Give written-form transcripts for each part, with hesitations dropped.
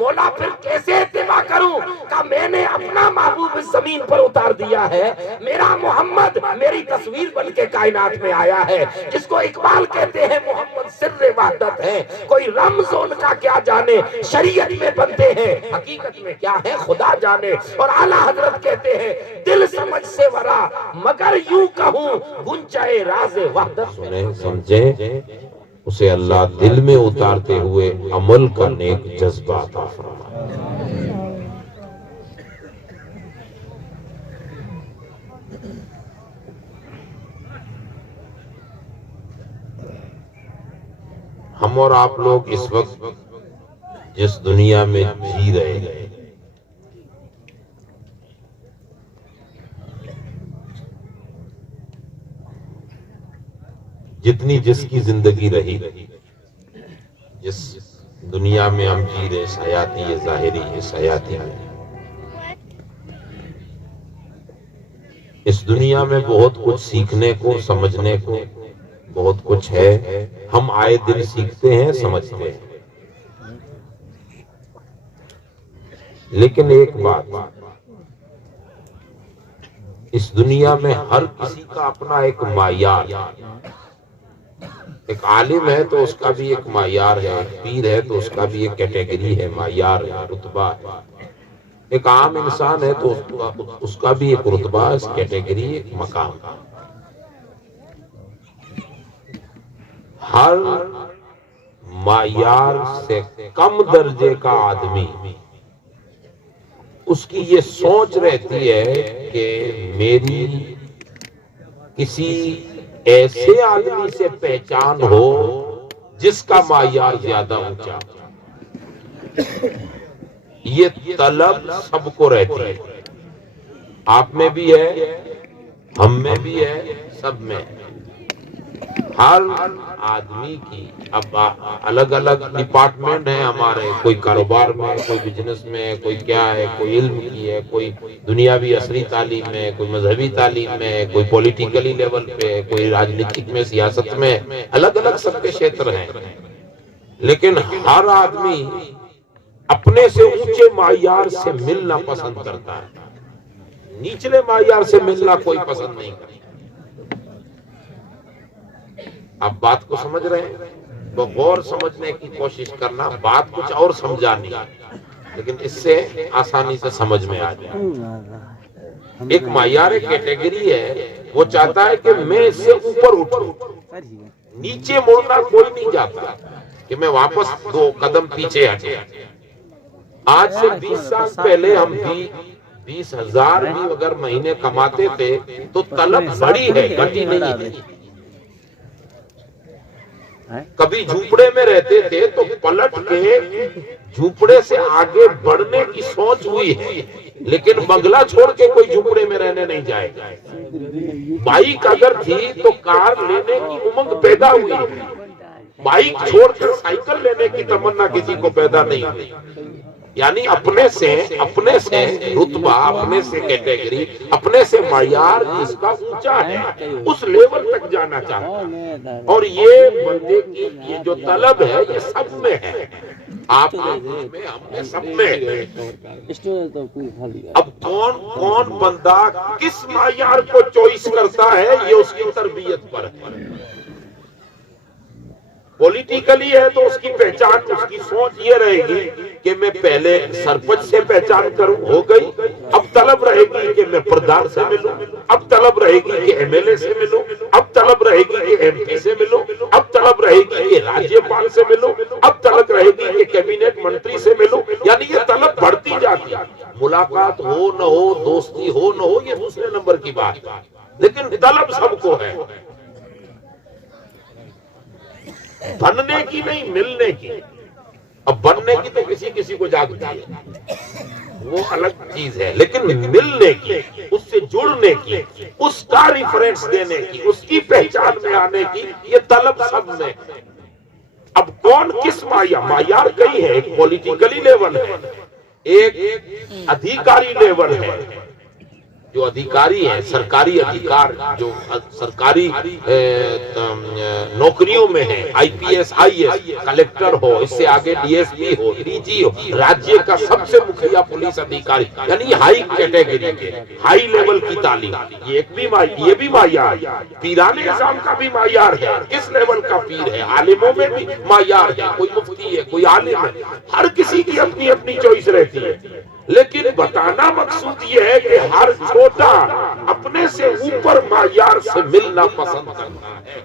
مولا پھر کیسے اتباع کروں؟ کہ میں نے اپنا محبوب اس زمین پر اتار دیا ہے، میرا محمد میری تصویر بن کے کائنات میں آیا ہے، جس کو اقبال کہتے ہیں محمد سر وحدت ہے، کوئی رمز ان کا کیا جانے، شریعت میں بنتے ہیں حقیقت میں کیا ہے خدا جانے۔ اور اعلیٰ حضرت کہتے ہیں دل سمجھ سے ورا مگر یوں کہوں گنجائے راز وحدت۔ سنیں سمجھیں، اسے اللہ دل میں اتارتے ہوئے عمل کا نیک جذبہ عطا فرمائے۔ ہم اور آپ لوگ اس وقت جس دنیا میں جی رہے ہیں، جتنی جس کی زندگی رہی، جس دنیا میں ہم جی رہے، اس حیاتی یہ ظاہری، اس حیاتی میں، اس دنیا میں بہت کچھ سیکھنے کو، سمجھنے کو بہت کچھ ہے۔ ہم آئے دن سیکھتے ہیں، سمجھتے ہیں، لیکن ایک بات، اس دنیا میں ہر کسی کا اپنا ایک معیار، ایک عالم ہے تو اس کا بھی ایک معیار ہے، ایک پیر ہے تو اس کا بھی ایک کیٹیگری ہے، معیار ہے، رتبہ ہے، ایک عام انسان ہے تو اس کا بھی ایک رتبہ، اس کیٹیگری، ایک مقام۔ ہر معیار سے کم درجے کا آدمی، اس کی یہ سوچ رہتی ہے کہ میری کسی ایسے آدمی سے پہچان ہو جس کا معیار زیادہ اونچا۔ یہ طلب سب کو رہتی ہے، آپ میں بھی ہے، ہم میں بھی ہے، سب میں۔ ہر آدمی کی اب الگ الگ ڈپارٹمنٹ ہیں ہمارے، کوئی کاروبار میں، کوئی بزنس میں، کوئی کیا ہے، کوئی علم کی ہے، کوئی دنیاوی عصری تعلیم میں، کوئی مذہبی تعلیم میں، کوئی پولیٹیکلی لیول پہ، کوئی راجنیتک میں، سیاست میں، الگ الگ سب کے شیتر ہیں۔ لیکن ہر آدمی اپنے سے اونچے معیار سے ملنا پسند کرتا ہے، نیچلے معیار سے ملنا کوئی پسند نہیں کرتا۔ آپ بات کو سمجھ رہے ہیں؟ تو غور سمجھنے کی کوشش کرنا، بات کچھ اور سمجھانی، لیکن اس سے آسانی سے سمجھ میں آ جائے۔ ایک معیار، ایک کیٹیگری ہے، وہ چاہتا ہے کہ میں اس سے اوپر اٹھوں، نیچے مڑنا کوئی نہیں چاہتا کہ میں واپس 2 قدم پیچھے ہٹے۔ آج سے 20 سال پہلے ہم بھی 20,000 بھی اگر مہینے کماتے تھے تو طلب بڑی ہے، گھٹی نہیں ہے۔ کبھی جھوپڑے میں رہتے تھے تو پلٹ کے جھوپڑے سے آگے بڑھنے کی سوچ ہوئی ہے، لیکن بنگلہ چھوڑ کے کوئی جھوپڑے میں رہنے نہیں جائے گا۔ بائک اگر تھی تو کار لینے کی امنگ پیدا ہوئی، بائک چھوڑ کر سائیکل لینے کی تمنا کسی کو پیدا نہیں ہوئی۔ یعنی اپنے سے رتبہ، اپنے سے کیٹیگری، اپنے سے معیار جس کا اونچا ہے اس لیول تک جانا چاہتا ہے۔ اور یہ بندے کی یہ جو طلب ہے یہ سب میں ہے، آپ میں، ہم میں، سب میں۔ اب کون بندہ کس معیار کو چوائس کرتا ہے یہ اس کی تربیت پر ہے۔ پولیٹیکلی ہے تو اس کی پہچان، اس کی سوچ یہ رہے گی کہ میں پہلے سرپنچ سے پہچان کروں، ہو گئی، اب طلب رہے گی کہ میں پردھان سے ملوں، اب طلب رہے گی کہ ایم ایل اے سے ملوں، اب طلب رہے گی کہ ایم پی سے ملوں، اب طلب رہے گی کہ راجیپال سے ملوں، اب طلب رہے گی کہ کیبنٹ منتری سے ملوں۔ یعنی یہ طلب بڑھتی جاتی ہے۔ ملاقات ہو نہ ہو، دوستی ہو نہ ہو، یہ دوسرے نمبر کی بات، لیکن طلب سب کو ہے، بننے کی نہیں، ملنے کی۔ اب بننے کی تو کسی کو جاگتی ہے، وہ الگ چیز ہے، لیکن ملنے کی، اس سے جڑنے کی، اس کا ریفرنس دینے کی، اس کی پہچان میں آنے کی، یہ طلب سب میں۔ اب کون کس معیار کئی ہے، ایک پولیٹیکلی لیول ہے، ایک ادھیکاری لیول ہے، جو ادھیکاری ہیں، سرکاری ادھیکار جو سرکاری نوکریوں میں ہیں، I P S, I S, collector ہو، اس سے آگے ڈی ایس پی ہو، ڈی جی ہو، راجیہ کا سب سے مکھیا پولیس ادھیکاری، یعنی ہائی کیٹیگری کے، ہائی لیول کی تعلیم، یہ بھی معیار، پیران نظام کا بھی معیار ہے، کس لیول کا پیر ہے، عالموں میں بھی معیار ہے، کوئی مفتی ہے، کوئی عالم ہے، ہر کسی کی اپنی اپنی چوائس رہتی ہے، لیکن بتانا مقصود یہ ہے کہ ہر چھوٹا اپنے سے اوپر معیار سے ملنا پسند کرتا ہے،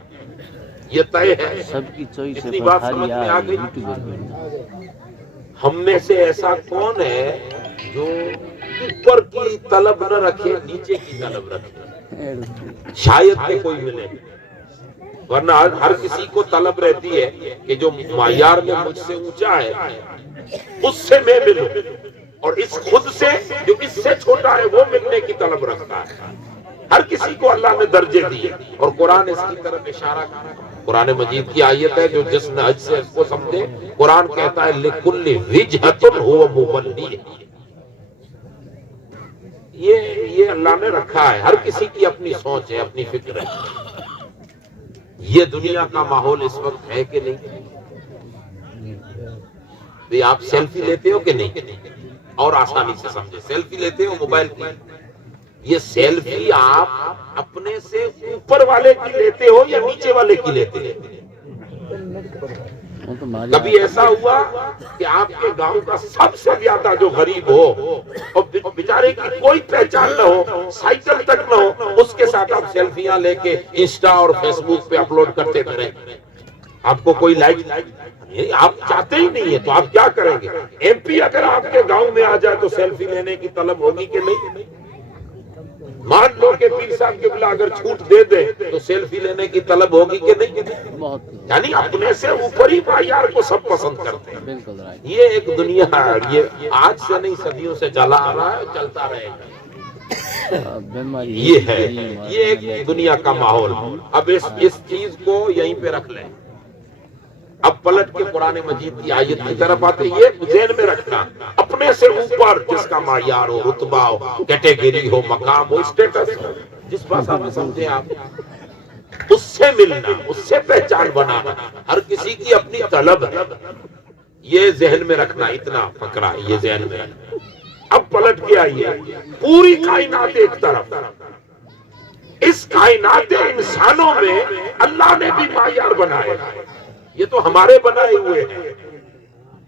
یہ طے ہے۔ سب کی چوائس اتنی بات سمجھ میں آ گئی؟ ہم میں سے ایسا کون ہے جو اوپر کی طلب نہ رکھے، نیچے کی طلب رکھے؟ شاید کہ کوئی ملے، ورنہ ہر کسی کو طلب رہتی ہے کہ جو معیار میں مجھ سے اونچا ہے اس سے میں ملوں، اور اس خود سے جو اس سے چھوٹا ہے وہ ملنے کی طلب رکھتا ہے۔ ہر کسی کو اللہ نے درجے دیے، اور قرآن اس کی طرف اشارہ کرتا ہے۔ قرآن مجید کی آیت ہے جو جس نے حج سے اس کو سمجھے، قرآن کہتا ہے لِكُلِّ وِجْهَةٌ هُوَ مُوَلِّيهَا، یہ اللہ نے رکھا ہے، ہر کسی کی اپنی سوچ ہے، اپنی فکر ہے۔ یہ دنیا کا ماحول اس وقت ہے کہ نہیں؟ بھی آپ سیلفی لیتے ہو کہ نہیں؟ اور آسانی سے سمجھے، سیلفی لیتے ہو موبائل کی، یہ سیلفی آپ اپنے سے اوپر والے کی لیتے ہو یا نیچے والے کی لیتے ہو؟ کبھی ایسا ہوا کہ آپ کے گاؤں کا سب سے زیادہ جو غریب ہو اور بیچارے کی کوئی پہچان نہ ہو، سائیکل تک نہ ہو، اس کے ساتھ آپ سیلفیاں لے کے انسٹا اور فیس بک پہ اپلوڈ کرتے پھریں، آپ کو کوئی لائک آپ چاہتے ہی نہیں ہے تو آپ کیا کریں گے؟ ایم پی اگر آپ کے گاؤں میں آ جائے تو سیلفی لینے کی طلب ہوگی کہ نہیں؟ مان لو کہ پیر صاحب قبلہ اگر چھوٹ دے دے تو سیلفی لینے کی طلب ہوگی کہ نہیں؟ یعنی اپنے سے اوپر ہی معیار کو سب پسند کرتے ہیں۔ یہ ایک دنیا ہے، یہ آج سے نہیں صدیوں سے چلا آ رہا ہے، چلتا رہے گا۔ یہ ہے، یہ ایک دنیا کا ماحول۔ اب اس چیز کو یہیں پہ رکھ لیں۔ اب پلٹ کے قرآن مجید کی آیت کی طرف آتے، یہ ذہن میں رکھنا، اپنے سے اوپر جس کا معیار ہو، رتبہ ہو، کیٹیگری ہو، مقام ہو، اسٹیٹس ہو، جس بھاشا میں سمجھیں آپ، اس سے ملنا، اس سے پہچان بنانا، ہر کسی کی اپنی طلب ہے، یہ ذہن میں رکھنا، اتنا فقرہ یہ ذہن میں رکھنا۔ اب پلٹ کے آئیے، پوری کائنات ایک طرف، اس کائنات انسانوں میں اللہ نے بھی معیار بنائے، یہ تو ہمارے بنائے ہوئے ہیں،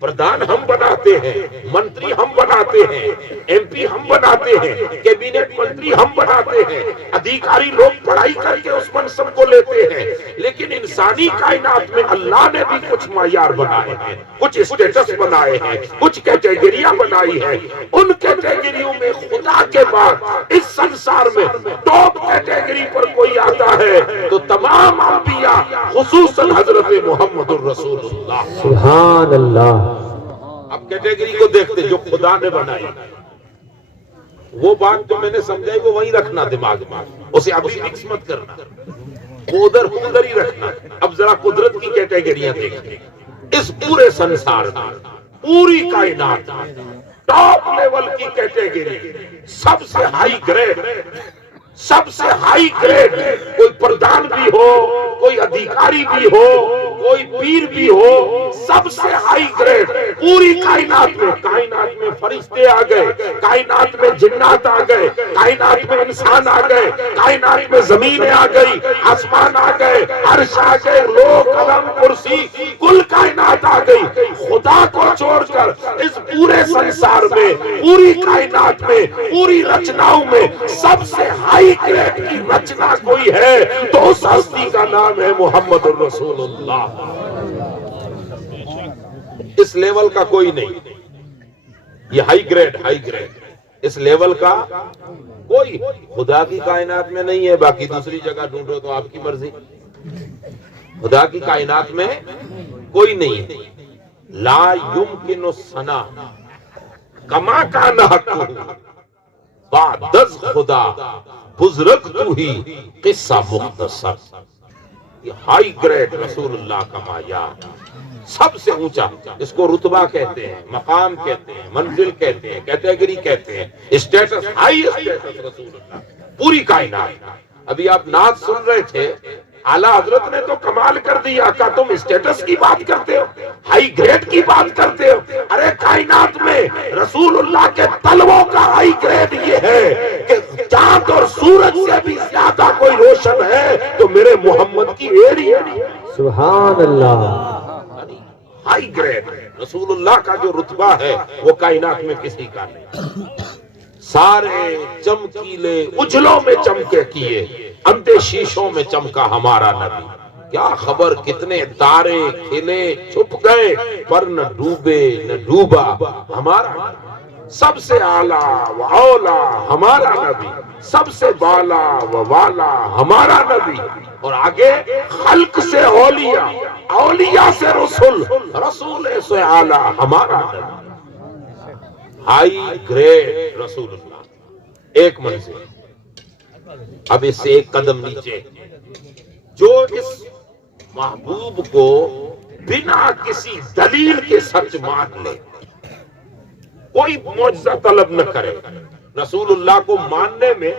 پردھان ہم بناتے ہیں، منتری ہم بناتے ہیں، ایم پی ہم بناتے ہیں، کیبینٹ منتری ہم بناتے ہیں، ادھیکاری لوگ پڑھائی کر کے اس منصب کو لیتے ہیں، لیکن انسانی کائنات میں اللہ نے بھی کچھ معیار بنائے ہیں، کچھ اسٹیٹس بنائے ہیں، کچھ کیٹیگریاں بنائی ہیں۔ ان کیٹیگریوں میں خدا کے بعد اس سنسار میں ٹاپ کیٹیگری پر کوئی آتا ہے تو تمام انبیاء، خصوصاً حضرت محمد الرسول اللہ، سبحان اللہ۔ اب کیٹیگری کو دیکھتے جو خدا نے بنائی، وہ بات جو میں نے سمجھائی وہ وہیں رکھنا دماغ میں، اسے ابھی مکس مت کرنا، وہ ادھر ہی رکھنا۔ اب ذرا قدرت کی کیٹیگریاں دیکھیں، اس پورے سنسار میں، پوری کائنات میں ٹاپ لیول کی کیٹیگری، سب سے ہائی گریڈ، سب سے ہائی گریڈ، کوئی پردھان بھی ہو، کوئی ادھیکاری بھی ہو، کوئی پیر بھی ہو، سب سے ہائی گریڈ پوری کائنات میں فرشتے آ گئے، کائنات میں جنات آ گئے، کائنات میں انسان آ گئے، کائنات میں زمینیں آ گئی، آسمان آ گئے، عرش آ گئے، لوگ، قلم، کرسی، کل کائنات آ گئی۔ خدا کو چھوڑ کر اس پورے سنسار میں، پوری کائنات میں، پوری رچناؤں میں سب سے ہائی گریڈ کی رچنا کوئی ہے تو اس ہستی کا نام ہے محمد الرسول اللہ۔ اس لیول کا کوئی نہیں، یہ ہائی گریڈ، اس لیول کا کوئی خدا کی کائنات میں نہیں ہے، باقی دوسری جگہ ڈھونڈو تو آپ کی مرضی، خدا کی کائنات میں کوئی نہیں ہے۔ لا یمکن الثنا کما کان حقہ بعد از خدا بزرگ تو ہی قصہ مختصر۔ یہ ہائی گریڈ رسول اللہ کا معیار، سب سے اونچا، اس کو رتبہ کہتے ہیں، مقام کہتے ہیں، منزل کہتے ہیں، کیٹیگری کہتے ہیں، اسٹیٹس، ہائی اسٹیٹس رسول اللہ پوری کائنات۔ ابھی آپ نعت سن رہے تھے، اعلیٰ حضرت نے تو کمال کر دیا، کہا تم اسٹیٹس کی بات کرتے ہو، ہائی گریڈ کی بات کرتے ہو؟ ارے کائنات میں رسول اللہ کے طلبوں کا ہائی گریڈ یہ ہے کہ چاند اور سورج سے بھی زیادہ کوئی روشن ہے تو میرے محمد کی ایڑی ہے۔ سبحان اللہ۔ ہائی گریڈ رسول اللہ کا جو رتبہ ہے وہ کائنات میں کسی کا نہیں۔ سارے چمکیلے اجلوں میں چمکے کیے، اندھے شیشوں میں چمکا ہمارا نبی۔ کیا خبر کتنے تارے کھلے چھپ گئے پر نہ ڈوبے نہ ڈوبا ہمارا نبی۔ سب سے اعلیٰ و اولا ہمارا نبی، سب سے بالا و والا ہمارا نبی، اور آگے خلق سے اولیاء، اولیاء سے رسول، رسول سے اعلیٰ ہمارا نبی۔ ہائی گریڈ رسول اللہ، ایک منزل۔ اب اس سے ایک قدم نیچے، جو اس محبوب کو بنا کسی دلیل کے سچ مان لے، کوئی معجزہ طلب نہ کرے، رسول اللہ کو ماننے میں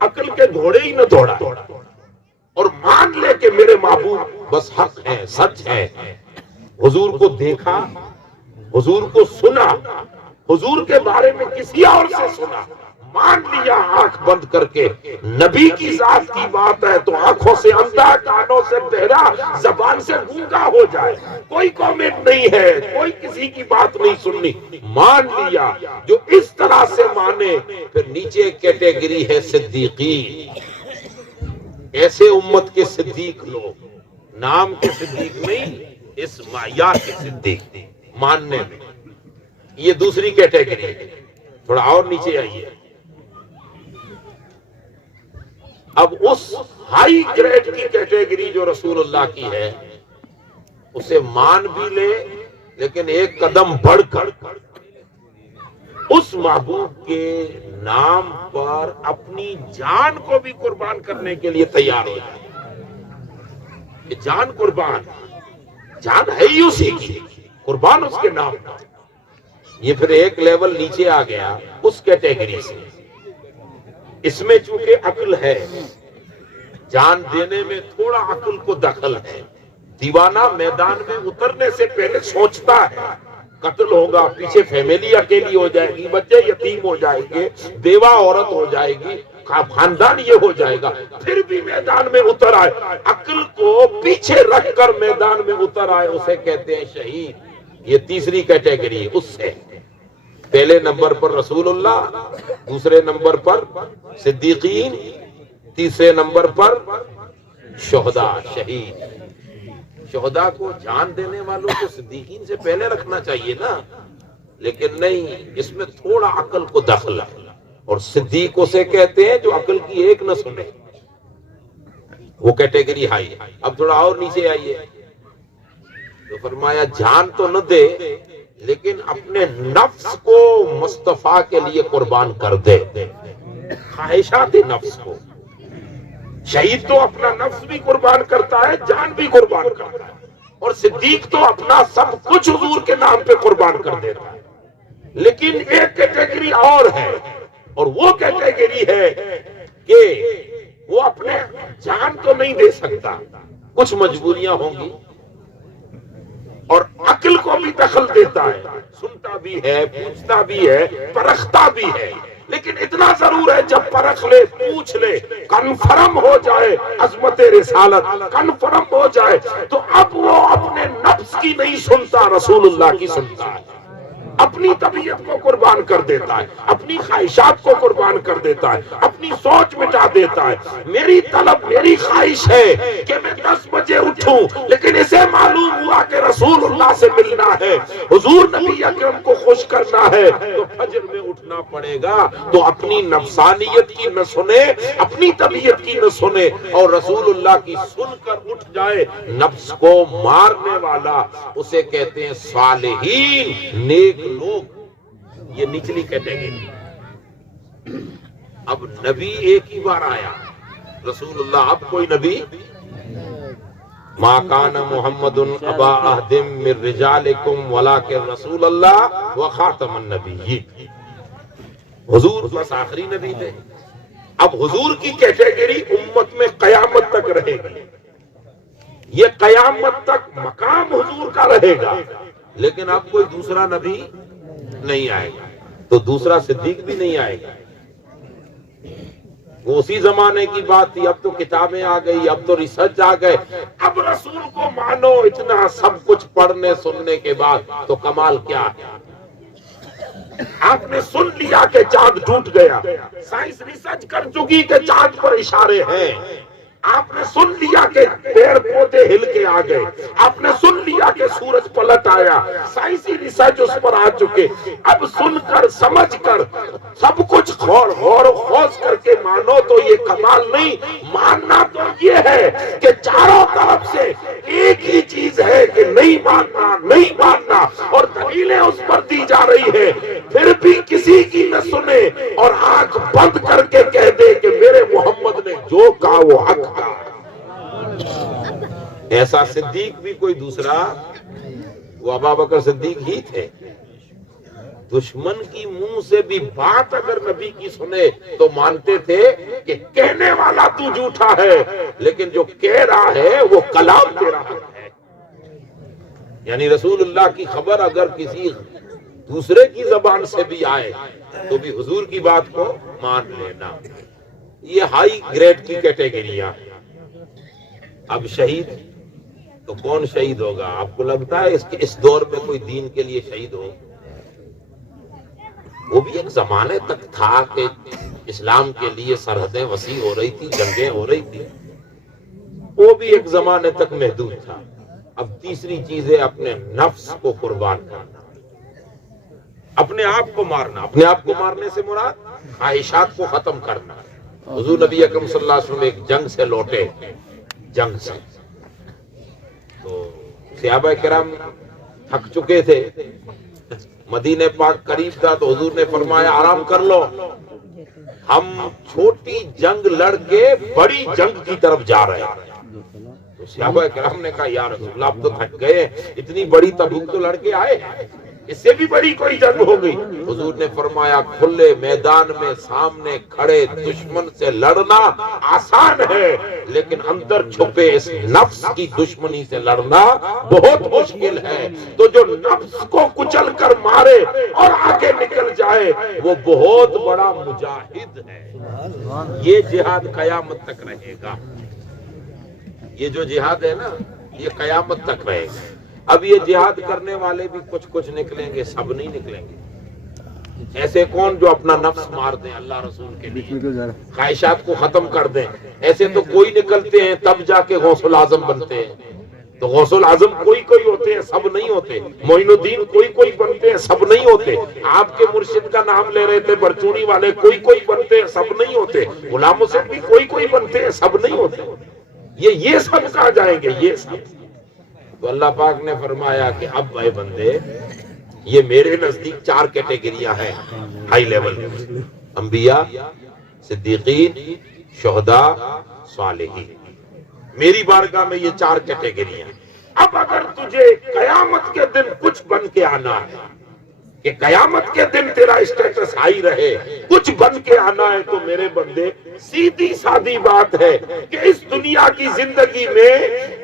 عقل کے گھوڑے ہی نہ دوڑا، اور مان لے کہ میرے محبوب بس حق ہے، سچ ہے۔ حضور کو دیکھا، حضور کو سنا، حضور کے بارے میں کسی اور سے سنا، مان لیا آنکھ بند کر کے نبی کی ذات کی بات ہے تو آنکھوں سے اندھا، کانوں سے بہرا، زبان سے گونگا ہو جائے، کوئی کامنٹ نہیں ہے، کوئی کسی کی بات نہیں سننی، مان لیا۔ جو اس طرح سے مانے، پھر نیچے کیٹیگری ہے صدیقی، ایسے امت کے صدیق لوگ، نام کے صدیق نہیں، اس معیار کے صدیق ماننے میں، یہ دوسری کیٹیگری ہے۔ تھوڑا اور نیچے آئیے، اب اس ہائی گریڈ کی کیٹیگری جو رسول اللہ کی ہے، اسے مان بھی لے لیکن ایک قدم بڑھ کر اس محبوب کے نام پر اپنی جان کو بھی قربان کرنے کے لیے تیار ہو جائے۔ یہ جان قربان، جان ہے ہی اسی کی، قربان اس کے نام پر۔ یہ پھر ایک لیول نیچے آ گیا اس کیٹیگری سے۔ اس میں چونکہ عقل ہے، جان دینے میں تھوڑا عقل کو دخل ہے۔ دیوانہ میدان میں اترنے سے پہلے سوچتا ہے قتل ہوگا، پیچھے فیملی اکیلی ہو جائے گی، بچے یتیم ہو جائیں گے، بیوہ عورت ہو جائے گی، خاندان یہ ہو جائے گا، پھر بھی میدان میں اتر آئے، عقل کو پیچھے رکھ کر میدان میں اتر آئے، اسے کہتے ہیں شہید۔ یہ تیسری کیٹیگری ہے۔ اس سے پہلے نمبر پر رسول اللہ، دوسرے نمبر پر صدیقین، تیسرے نمبر پر شہداء، شہید۔ شہداء کو جان دینے والوں کو صدیقین سے پہلے رکھنا چاہیے نا، لیکن نہیں، اس میں تھوڑا عقل کو دخل ہے، اور صدیق اسے کہتے ہیں جو عقل کی ایک نہ سنے، وہ کیٹیگری ہائی ہے۔ اب تھوڑا اور نیچے آئیے تو فرمایا جان تو نہ دے لیکن اپنے نفس کو مصطفیٰ کے لیے قربان کر دے، خواہشات نفس کو۔ شہید تو اپنا نفس بھی قربان کرتا ہے، جان بھی قربان کرتا ہے، اور صدیق تو اپنا سب کچھ حضور کے نام پہ قربان کر دیتا ہے۔ لیکن ایک کیٹیگری اور ہے، اور وہ کیٹیگری ہے کہ وہ اپنے جان تو نہیں دے سکتا، کچھ مجبوریاں ہوں گی، اور عقل کو بھی دخل دیتا ہے، سنتا بھی ہے، پوچھتا بھی ہے، پرکھتا بھی ہے، لیکن اتنا ضرور ہے جب پرکھ لے، پوچھ لے، کنفرم ہو جائے عظمت رسالت، کنفرم ہو جائے تو اب وہ اپنے نفس کی نہیں سنتا، رسول اللہ کی سنتا ہے، اپنی طبیعت کو قربان کر دیتا ہے، اپنی خواہشات کو قربان کر دیتا ہے، اپنی سوچ مٹا دیتا ہے۔ میری طلب، میری خواہش ہے کہ میں 10 بجے اٹھوں، لیکن اسے معلوم ہوا کہ رسول اللہ سے ملنا ہے، حضور نبی اکرم کو خوش کرنا ہے، تو فجر میں اٹھنا پڑے گا۔ تو اپنی نفسانیت کی نہ سنے، اپنی طبیعت کی نہ سنے، اور رسول اللہ کی سن کر اٹھ جائے، نفس کو مارنے والا، اسے کہتے ہیں صالحین، نیک لوگ۔ یہ نچلی کیٹیگری۔ اب نبی ایک ہی بار آیا رسول اللہ، اب کوئی نبی ما کان محمد ابا احد من رجالکم ولکن رسول اللہ وخاتم النبیین، حضور بس آخری نبی تھے۔ اب حضور کی کیٹیگری امت میں قیامت تک رہے گی، یہ قیامت تک مقام حضور کا رہے گا، لیکن اب کوئی دوسرا نبی نہیں آئے گا، تو دوسرا صدیق بھی نہیں آئے گا۔ وہ اسی زمانے کی بات تھی، اب تو کتابیں آ گئی، اب تو ریسرچ آ گئے، اب رسول کو مانو اتنا سب کچھ پڑھنے سننے کے بعد تو کمال کیا ہے؟ آپ نے سن لیا کہ چاند ٹوٹ گیا، سائنس ریسرچ کر چکی کہ چاند پر اشارے ہیں، آپ نے سن لیا کہ پیڑ پودے ہل کے آ گئے، آپ نے سن لیا کہ سورج پلٹ آیا، سائنسی ریسرچ اس پر آ چکے، اب سن کر سمجھ کر سب کچھ غور و خوض کر کے مانو تو یہ کمال نہیں، ماننا تو یہ ہے کہ چاروں طرف سے ایک ہی چیز ہے کہ نہیں ماننا نہیں ماننا، اور دلیلیں اس پر دی جا رہی ہے، پھر بھی کسی کی نہ سنے اور آنکھ بند کر کے کہہ دے کہ میرے محمد نے جو کہا وہ حق کا۔ ایسا صدیق بھی کوئی دوسرا، وہ ابا بکر صدیق ہی تھے۔ دشمن کی منہ سے بھی بات اگر نبی کی سنے تو مانتے تھے کہ کہنے والا تو جھوٹا ہے، لیکن جو کہہ رہا ہے وہ کلام تیرا حق ہے۔ یعنی رسول اللہ کی خبر اگر کسی دوسرے کی زبان سے بھی آئے تو بھی حضور کی بات کو مان لینا۔ یہ ہائی گریڈ کی کیٹیگریاں۔ اب شہید تو کون شہید ہوگا؟ آپ کو لگتا ہے اس دور میں کوئی دین کے لیے شہید ہو؟ وہ بھی ایک زمانے تک تھا کہ اسلام کے لیے سرحدیں وسیع ہو رہی تھی، جنگیں ہو رہی تھی، وہ بھی ایک زمانے تک محدود تھا۔ اب تیسری چیز ہے اپنے نفس کو قربان کرنا، اپنے آپ کو مارنا۔ اپنے آپ کو مارنے سے مراد خواہشات کو ختم کرنا۔ حضور نبی اکرم صلی اللہ علیہ وسلم ایک جنگ سے لوٹے، جنگ سے، تو صحابہ کرام تھک چکے تھے، مدینہ پاک قریب تھا، تو حضور نے فرمایا آرام کر لو، ہم چھوٹی جنگ لڑ کے بڑی جنگ کی طرف جا رہے ہیں۔ تو صحابہ کرام نے کہا یا رسول اللہ اب تو تھک گئے، اتنی بڑی تبوک تو لڑ کے آئے، اس سے بھی بڑی کوئی جنگ ہو گئی۔ حضور نے فرمایا کھلے میدان میں سامنے کھڑے دشمن سے لڑنا آسان ہے، لیکن اندر چھپے اس نفس کی دشمنی سے لڑنا بہت مشکل ہے۔ تو جو نفس کو کچل کر مارے اور آگے نکل جائے وہ بہت بڑا مجاہد ہے۔ یہ جہاد قیامت تک رہے گا، یہ جو جہاد ہے نا یہ قیامت تک رہے گا۔ اب یہ جہاد کرنے والے بھی کچھ نکلیں گے، سب نہیں نکلیں گے۔ ایسے کون جو اپنا نفس مار دیں اللہ رسول کے لیے، خواہشات کو ختم کر دیں، ایسے تو کوئی نکلتے ہیں تب جا کے غوث العظم بنتے ہیں۔ تو غوث العظم کوئی ہوتے ہیں، سب نہیں ہوتے۔ معین الدین کوئی بنتے ہیں، سب نہیں ہوتے۔ آپ کے مرشد کا نام لے رہے تھے برچونی والے، کوئی بنتے ہیں، سب نہیں ہوتے۔ غلام حسین بھی کوئی بنتے ہیں، سب نہیں ہوتے۔ یہ سب کہاں جائیں گے؟ یہ سب تو اللہ پاک نے فرمایا کہ اب اے بندے یہ میرے نزدیک چار کیٹیگریاں ہیں ہائی لیول، انبیاء، صدیقین، شہداء، صالحین۔ میری بارگاہ میں یہ چار کیٹیگریاں۔ اب اگر تجھے قیامت کے دن کچھ بن کے آنا ہے کہ قیامت کے دن تیرا اسٹیٹس ہائی رہے، کچھ بن کے آنا ہے، تو میرے بندے سیدھی سادی بات ہے کہ اس دنیا کی زندگی میں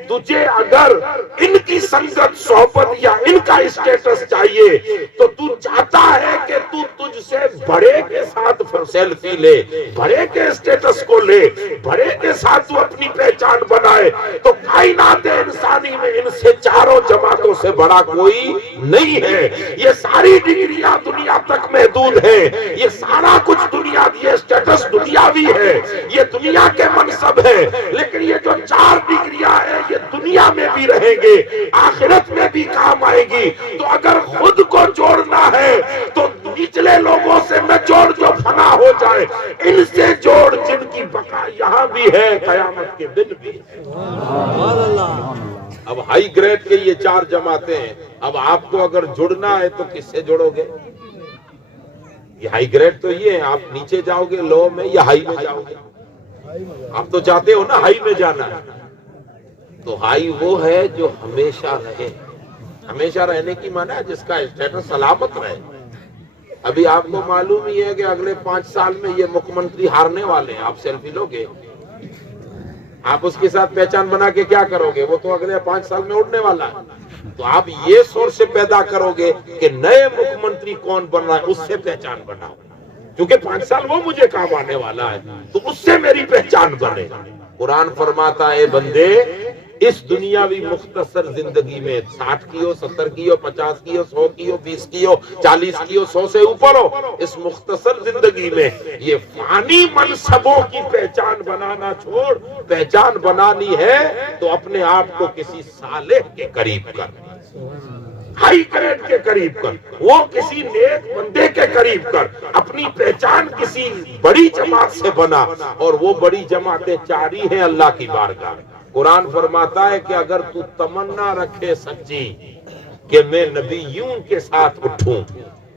تجھے اگر ان کی سنگت، صحبت یا ان کا اسٹیٹس چاہیے تو تو چاہتا ہے کہ تو تجھ سے بڑے کے ساتھ سیلفی لے، بڑے کے اسٹیٹس کو لے، بڑے کے ساتھ تو اپنی پہچان بنائے، تو کائنات انسانی میں ان سے چاروں جماعتوں سے بڑا کوئی نہیں ہے۔ یہ ساری ڈگریاں دنیا تک محدود ہیں، یہ سارا کچھ دنیا، یہ اسٹیٹس دنیاوی ہے، یہ دنیا کے منصب ہے، لیکن یہ جو چار ڈگریاں ہیں یہ دنیا میں بھی رہیں گے، آخرت میں بھی کام آئے گی۔ تو اگر خود کو جوڑنا ہے تو نچلے لوگوں سے نہ جوڑ جو فنا ہو جائے، ان سے جوڑ جن کی بقا یہاں بھی ہے، قیامت کے دن بھی ہے۔ اب ہائی گریڈ کے یہ چار جماعتیں ہیں۔ اب آپ کو اگر جڑنا ہے تو کس سے جڑو گے؟ یہ ہائی گریڈ تو یہ ہے، آپ نیچے جاؤ گے لو میں یا ہائی میں جاؤ گے؟ آپ تو چاہتے ہو نا ہائی میں جانا ہے، تو بھائی وہ ہے جو ہمیشہ رہے. ہمیشہ رہنے کی معنی ہے جس کا اسٹیٹس سلامت رہے. ابھی آپ کو معلوم ہی ہے کہ اگلے 5 سال میں یہ مکھ منتری ہارنے والے ہیں. آپ سیلفی لو گے, آپ اس کے ساتھ پہچان بنا کے کیا کرو گے؟ وہ تو اگلے 5 سال میں اڑنے والا ہے. تو آپ یہ سورس سے پیدا کرو گے کہ نئے مکھ منتری کون بن رہا ہے, اس سے پہچان بناؤ. کیونکہ 5 سال وہ مجھے کام آنے والا ہے, تو اس سے میری پہچان بنے. قرآن فرماتا ہے بندے اس دنیاوی مختصر زندگی میں 60 کی ہو, 70 کی ہو, 50 کی ہو, 100 کی ہو, 20 کی ہو, 40 کی ہو, 100 سے اوپر ہو, اس مختصر زندگی میں یہ فانی منصبوں کی پہچان بنانا چھوڑ. پہچان بنانی ہے تو اپنے آپ کو کسی صالح کے قریب کر, ہائی گریڈ کے قریب کر, وہ کسی نیک بندے کے قریب کر. اپنی پہچان کسی بڑی جماعت سے بنا, اور وہ بڑی جماعتیں 4 ہی ہیں اللہ کی بارگاہ. قرآن فرماتا ہے کہ اگر تو تمنا رکھے سچی کہ میں نبیوں کے ساتھ اٹھوں,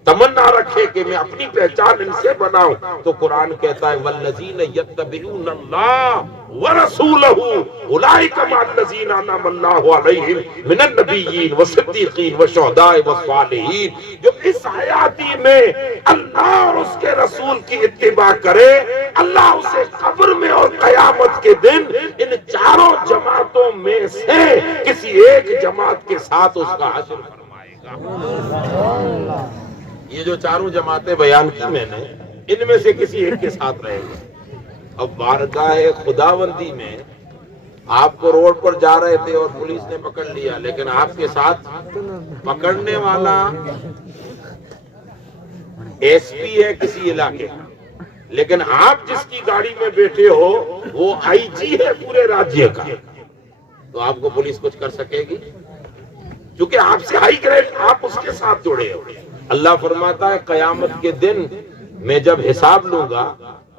تمنا رکھے کہ میں اپنی پہچان ان سے بناؤں, تو قرآن کہتا ہے والذین یتبعون اللہ ورسولہ اولئک مع الذین انعم اللہ علیہم من النبیین والصدیقین والشہداء والصالحین. جو اس حیاتی میں اللہ اور اس کے رسول کی اتباع کرے, اللہ اسے قبر میں اور قیامت کے دن ان 4 جماعتوں میں سے کسی ایک جماعت کے ساتھ اس کا حشر فرمائے گا. یہ جو 4 جماعتیں بیان کی میں نے, ان میں سے کسی ایک کے ساتھ رہے گا. اب بارگاہ خداوندی میں آپ کو روڈ پر جا رہے تھے اور پولیس نے پکڑ لیا, لیکن آپ کے ساتھ پکڑنے والا ایس پی ہے کسی علاقے کا, لیکن آپ جس کی گاڑی میں بیٹھے ہو وہ آئی جی ہے پورے راجیہ کا, تو آپ کو پولیس کچھ کر سکے گی؟ کیونکہ آپ سے ہائی گریڈ, آپ اس کے ساتھ جڑے ہو. اللہ فرماتا ہے قیامت کے دن میں جب حساب لوں گا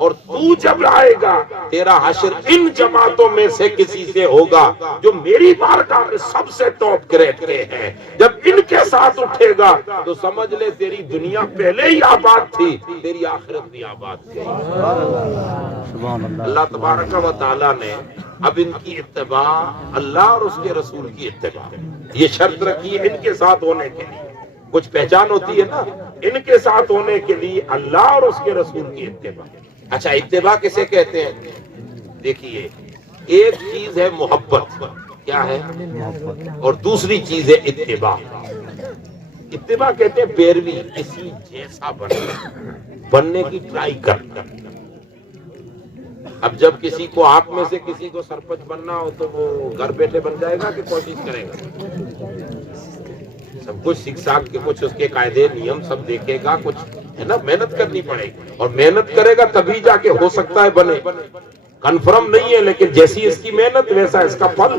اور تو جب آئے گا, تیرا حشر ان جماعتوں میں سے کسی سے ہوگا جو میری بارگاہ میں سب سے ٹاپ گریڈ کے ہیں. جب ان کے ساتھ اٹھے گا تو سمجھ لے تیری دنیا پہلے ہی آباد تھی, تیری آخرت بھی آباد تھی. اللہ تبارک و تعالیٰ نے اب ان کی اتباع, اللہ اور اس کے رسول کی اتباع, یہ شرط رکھی ہے ان کے ساتھ ہونے کے لیے. کچھ پہچان ہوتی ہے نا, ان کے ساتھ ہونے کے لیے اللہ اور اس کے رسول کی اتباع. اچھا, اتباع کسے کہتے ہیں؟ دیکھیے, ایک چیز ہے محبت, کیا ہے, اور دوسری چیز ہے اتباع. اتباع کہتے ہیں پیروی, کسی جیسا بننے کی ٹرائی کرنا. اب جب کسی کو, آپ میں سے کسی کو سرپنچ بننا ہو تو وہ گھر بیٹھے بن جائے گا کہ کوشش کرے گا؟ سب کچھ سیکھ ساکھ کے, کچھ اس کے قاعدے نیم سب دیکھے گا, کچھ ہے نا, محنت کرنی پڑے گی, اور محنت کرے گا تبھی جا کے ہو سکتا ہے بنے. کنفرم نہیں ہے, لیکن جیسی اس کی محنت ویسا اس کا پھل.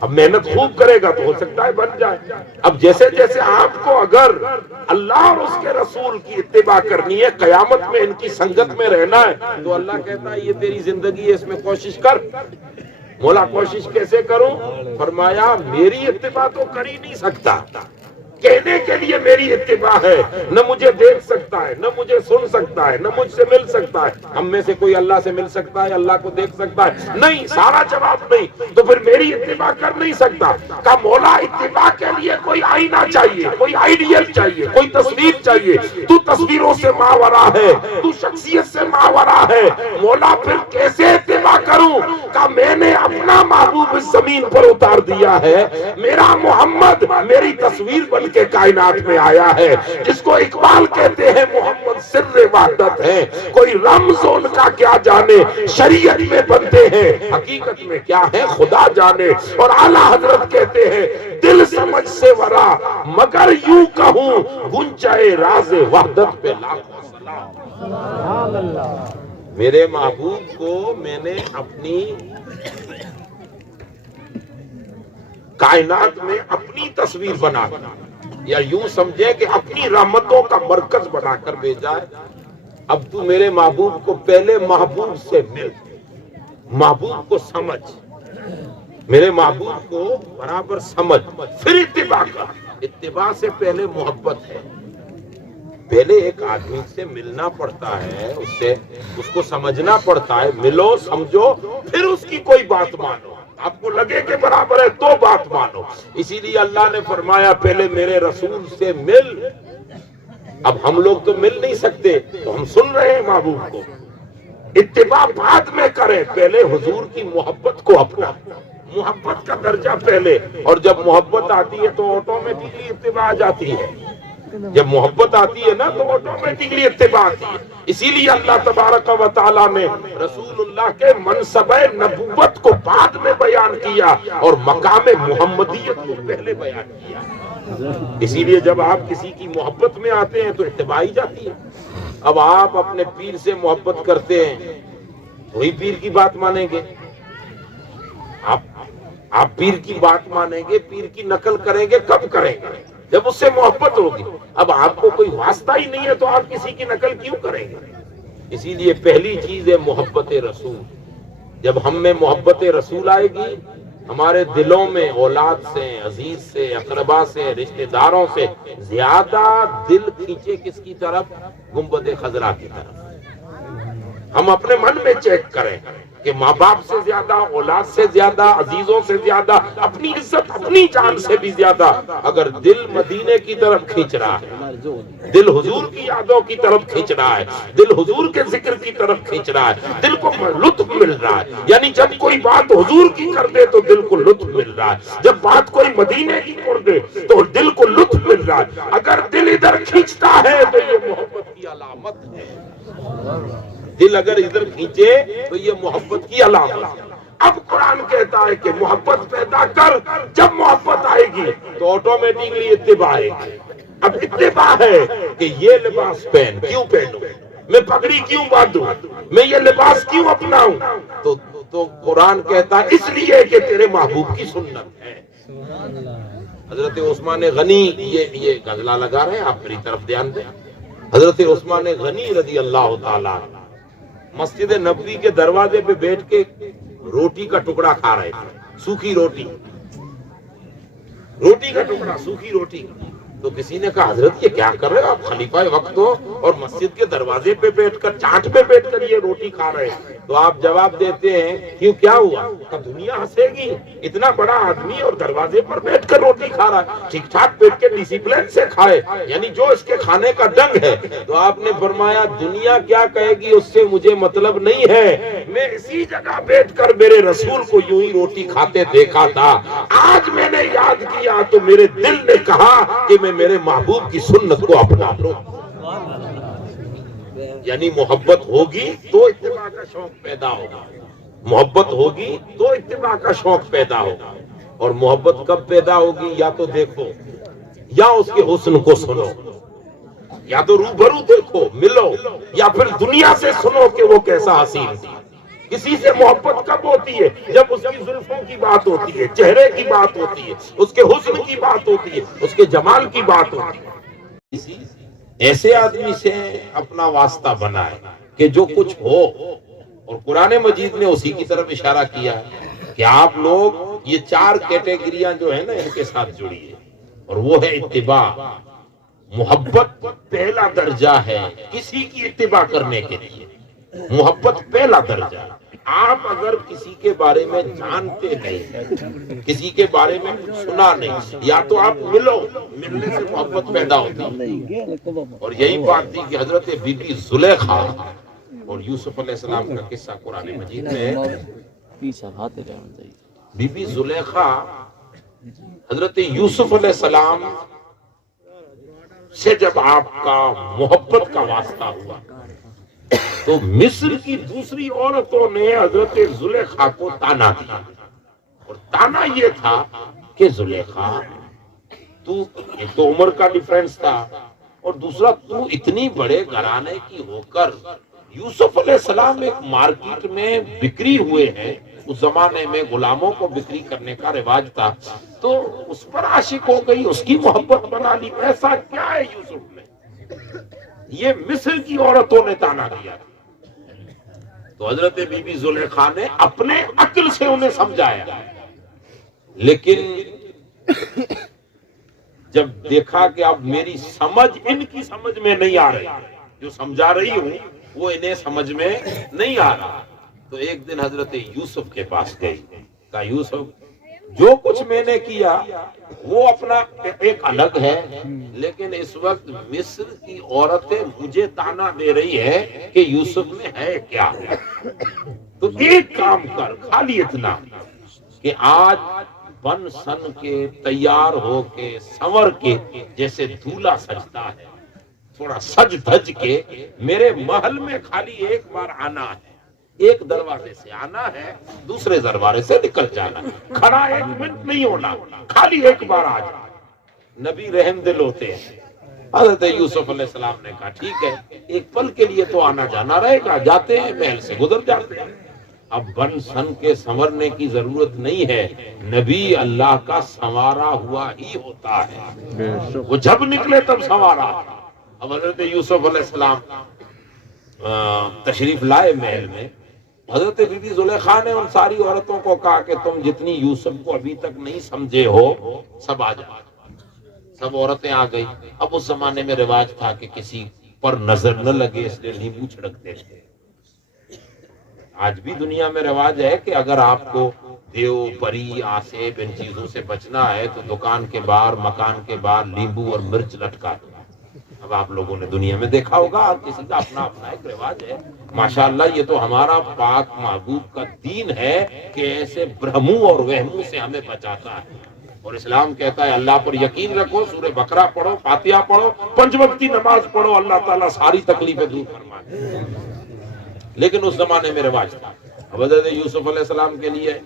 اب محنت خوب کرے گا تو ہو سکتا ہے بن جائے. اب جیسے جیسے آپ کو اگر اللہ اور اس کے رسول کی اتباع کرنی ہے, قیامت میں ان کی سنگت میں رہنا ہے, تو اللہ کہتا ہے یہ تیری زندگی ہے, اس میں کوشش کر. مولا کوشش کیسے کروں؟ فرمایا میری اتباع تو کر ہی نہیں سکتا, کہنے کے لیے میری اتباع ہے, نہ مجھے دیکھ سکتا ہے, نہ مجھے سن سکتا ہے, نہ مجھ سے مل سکتا ہے. ہم میں سے کوئی اللہ سے مل سکتا ہے, اللہ کو دیکھ سکتا ہے؟ نہیں. سارا جواب نہیں. تو پھر میری اتباع کر نہیں سکتا. کہا مولا اتباع کے لیے کوئی آئینہ چاہیے, کوئی آئیڈیل چاہیے, کوئی تصویر چاہیے. تو تصویروں سے ماورا ہے, تو شخصیت سے ماورا ہے. مولا پھر کیسے اتباع کروں؟ کہا میں نے اپنا محبوب اس زمین پر اتار دیا ہے. میرا محمد میری تصویر بن کے کائنات میں آیا ہے, جس کو اقبال کہتے ہیں محمد سر وحدت ہے. کوئی رمز ان کا کیا جانے, شریعت میں بنتے ہیں, حقیقت میں کیا ہے خدا جانے. اور اعلیٰ حضرت کہتے ہیں دل سمجھ سے ورا, مگر یوں کہوں گنجائے راز وحدت پہ لاکھوں سلام. میرے محبوب کو میں نے اپنی کائنات میں اپنی تصویر بنا کر, یا یوں سمجھے کہ اپنی رحمتوں کا مرکز بنا کر بھیجا ہے. اب تو میرے محبوب کو پہلے محبوب سے مل, محبوب کو سمجھ, میرے محبوب کو برابر سمجھ, پھر اتباع کر. اتباع سے پہلے محبت ہے. پہلے ایک آدمی سے ملنا پڑتا ہے, اس کو سمجھنا پڑتا ہے. ملو, سمجھو, پھر اس کی کوئی بات مانو. آپ کو لگے کہ برابر ہے تو بات مانو. اسی لیے اللہ نے فرمایا پہلے میرے رسول سے مل. اب ہم لوگ تو مل نہیں سکتے تو ہم سن رہے ہیں محبوب کو. اتباع بعد میں کریں, پہلے حضور کی محبت کو اپنا, محبت کا درجہ پہلے. اور جب محبت آتی ہے تو آٹومیٹکلی اتباع آ جاتی ہے. جب محبت آتی ہے نا تو آٹومیٹکلی اتباع آتی ہے. اسی لیے اللہ تبارک و تعالیٰ نے رسول اللہ کے منصب نبوت کو بعد میں بیان کیا اور مقام محمدیت کو پہلے بیان کیا. اسی لیے جب آپ کسی کی محبت میں آتے ہیں تو اتباع ہی جاتی ہے. اب آپ اپنے پیر سے محبت کرتے ہیں وہی پیر کی بات مانیں گے. آپ پیر کی بات مانیں گے, پیر کی نقل کریں گے, کب کریں گے؟ جب اس سے محبت ہوگی. اب آپ کو کوئی واسطہ ہی نہیں ہے تو آپ کسی کی نقل کیوں کریں گے؟ اسی لیے پہلی چیز ہے محبت رسول. جب ہم میں محبت رسول آئے گی, ہمارے دلوں میں اولاد سے, عزیز سے, اقربا سے, رشتہ داروں سے زیادہ دل کھینچے کس کی طرف؟ گنبد خضرا کی طرف. ہم اپنے من میں چیک کریں کہ ماں باپ سے زیادہ, اولاد سے زیادہ, عزیزوں سے زیادہ, اپنی عزت اپنی جان سے بھی زیادہ اگر دل مدینے کی طرف کھینچ رہا ہے, دل حضور کی یادوں کی طرف کھینچ رہا ہے, دل حضور کے ذکر کی طرف کھینچ رہا ہے, دل کو لطف مل رہا ہے. یعنی جب کوئی بات حضور کی کر دے تو دل کو لطف مل رہا ہے, جب بات کوئی مدینے کی کر دے تو دل کو لطف مل رہا ہے. اگر دل ادھر کھینچتا ہے تو یہ محبت کی علامت ہے. دل اگر ادھر کھینچے تو یہ محبت کی علامت. اب قرآن کہتا ہے کہ محبت پیدا کر, جب محبت آئے گی تو آٹومیٹکلی اتباع آئے گی. اب اتباع ہے کہ یہ لباس پہن, کیوں پہنوں میں, پگڑی کیوں باندھوں میں, یہ لباس کیوں اپناؤں؟ تو قرآن کہتا ہے اس لیے کہ تیرے محبوب کی سنت ہے. حضرت عثمان غنی, یہ غزلہ لگا رہے ہیں, آپ میری طرف دھیان دیں. حضرت عثمان غنی رضی اللہ تعالیٰ مسجد نبوی کے دروازے پہ بیٹھ کے روٹی کا ٹکڑا کھا رہے تھے, سوکھی روٹی کا ٹکڑا, سوکھی روٹی. تو کسی نے کہا حضرت یہ کیا کر رہے ہو, آپ خلیفہ وقت ہو اور مسجد کے دروازے پہ بیٹھ کر, چاٹ پہ بیٹھ کر یہ روٹی کھا رہے ہیں. تو آپ جواب دیتے ہیں کیوں, کیا ہوا؟ دنیا ہنسے گی, اتنا بڑا آدمی اور دروازے پر بیٹھ کر روٹی کھا رہا ہے, ٹھیک ٹھاک بیٹھ کے ڈسپلن سے کھائے, یعنی جو اس کے کھانے کا ڈنگ ہے. تو آپ نے فرمایا دنیا کیا کہے گی اس سے مجھے مطلب نہیں ہے, میں اسی جگہ بیٹھ کر میرے رسول کو یوں ہی روٹی کھاتے دیکھا تھا. آج میں نے یاد کیا تو میرے دل نے کہا کہ میں میرے محبوب کی سنت کو اپنا لوں. یعنی محبت ہوگی تو اتباع کا شوق پیدا ہوگا, محبت ہوگی تو اتباع کا شوق پیدا ہوگا. اور محبت کب پیدا ہوگی؟ یا تو دیکھو, یا اس کے حسن کو سنو, یا تو روبرو دیکھو ملو, یا پھر دنیا سے سنو کہ وہ کیسا حسین تھی. کسی سے محبت کب ہوتی ہے؟ جب اس کی زلفوں کی بات ہوتی ہے, چہرے کی بات ہوتی ہے, اس کے حسن کی بات ہوتی ہے, اس کے جمال کی بات ہوتی ہے. ایسے آدمی سے اپنا واسطہ بنائے کہ جو کچھ ہو. اور قرآن مجید نے اسی کی طرف اشارہ کیا کہ آپ لوگ یہ 4 کیٹیگریاں جو ہیں نا ان کے ساتھ جڑیے, اور وہ ہے اتباع. محبت پہلا درجہ ہے کسی کی اتباع کرنے کے لیے, محبت پہلا درجہ. آپ اگر کسی کے بارے میں جانتے نہیں, کسی کے بارے میں سنا نہیں, یا تو آپ ملو, ملنے سے محبت پیدا ہوتی. اور یہی بات تھی کہ حضرت بی بی زلیخا اور یوسف علیہ السلام کا قصہ قرآن مجید میں ہے. بی بی زلیخا حضرت یوسف علیہ السلام سے جب آپ کا محبت کا واسطہ ہوا تو مصر کی دوسری عورتوں نے حضرت زلیخا کو تانا دیا. اور تانا یہ تھا کہ زلیخا تو, ایک تو عمر کا ڈیفرنس تھا, اور دوسرا تو اتنی بڑے گھرانے کی ہو کر, یوسف علیہ السلام ایک مارکیٹ میں بکری ہوئے ہیں. اس زمانے میں غلاموں کو بکری کرنے کا رواج تھا, تو اس پر عاشق ہو گئی, اس کی محبت بنا لی. ایسا کیا ہے یوسف میں؟ یہ مصر کی عورتوں نے تانا دیا. تو حضرت بی بی زلیخا نے اپنے عقل سے انہیں سمجھایا, لیکن جب دیکھا کہ اب میری سمجھ ان کی سمجھ میں نہیں آ رہی, جو سمجھا رہی ہوں وہ انہیں سمجھ میں نہیں آ رہا, تو ایک دن حضرت یوسف کے پاس گئی کا یوسف جو کچھ میں نے کیا وہ اپنا ایک الگ ہے، لیکن اس وقت مصر کی عورتیں مجھے تانا دے رہی ہے کہ یوسف میں ہے کیا. تو ایک کام کر، خالی اتنا کہ آج بن سن کے تیار ہو کے سنور کے جیسے دولہا سجتا ہے، تھوڑا سج دھج کے میرے محل میں خالی ایک بار آنا ہے. ایک دروازے سے آنا ہے، دوسرے دروازے سے نکل جانا، کھڑا 1 منٹ نہیں ہونا، خالی ایک بار آ جانا. نبی رحم دل ہوتے ہیں. حضرت یوسف علیہ السلام نے کہا ٹھیک ہے، ایک پل کے لیے تو آنا جانا رہے گا، جاتے ہیں محل سے گزر جاتے ہیں. اب بن سن کے سنورنے کی ضرورت نہیں ہے، نبی اللہ کا سنوارا ہوا ہی ہوتا ہے، وہ جب نکلے تب سنوارا. اب حضرت یوسف علیہ السلام تشریف لائے محل میں. حضرت بی بی زلیخا نے ان ساری عورتوں کو کہا کہ تم جتنی یوسف کو ابھی تک نہیں سمجھے ہو سب آ جاؤ. سب عورتیں آ گئی. اب اس زمانے میں رواج تھا کہ کسی پر نظر نہ لگے اس لیے نیمبو چھڑکتے تھے. آج بھی دنیا میں رواج ہے کہ اگر آپ کو دیو پری آسیب ان چیزوں سے بچنا ہے تو دکان کے باہر مکان کے باہر لیمبو اور مرچ لٹکا دو. اب آپ لوگوں نے دنیا میں دیکھا ہوگا، ہر کسی کا اپنا اپنا ایک رواج ہے. ماشاءاللہ یہ تو ہمارا پاک محبوب کا دین ہے کہ ایسے برہموں اور وہموں سے ہمیں بچاتا ہے. اور اسلام کہتا ہے اللہ پر یقین رکھو، سورہ بقرہ پڑھو، فاتحہ پڑھو، 5 وقتی نماز پڑھو، اللہ تعالیٰ ساری تکلیفیں دور فرمائے. لیکن اس زمانے میں رواج تھا. اب حضرت یوسف علیہ السلام کے لیے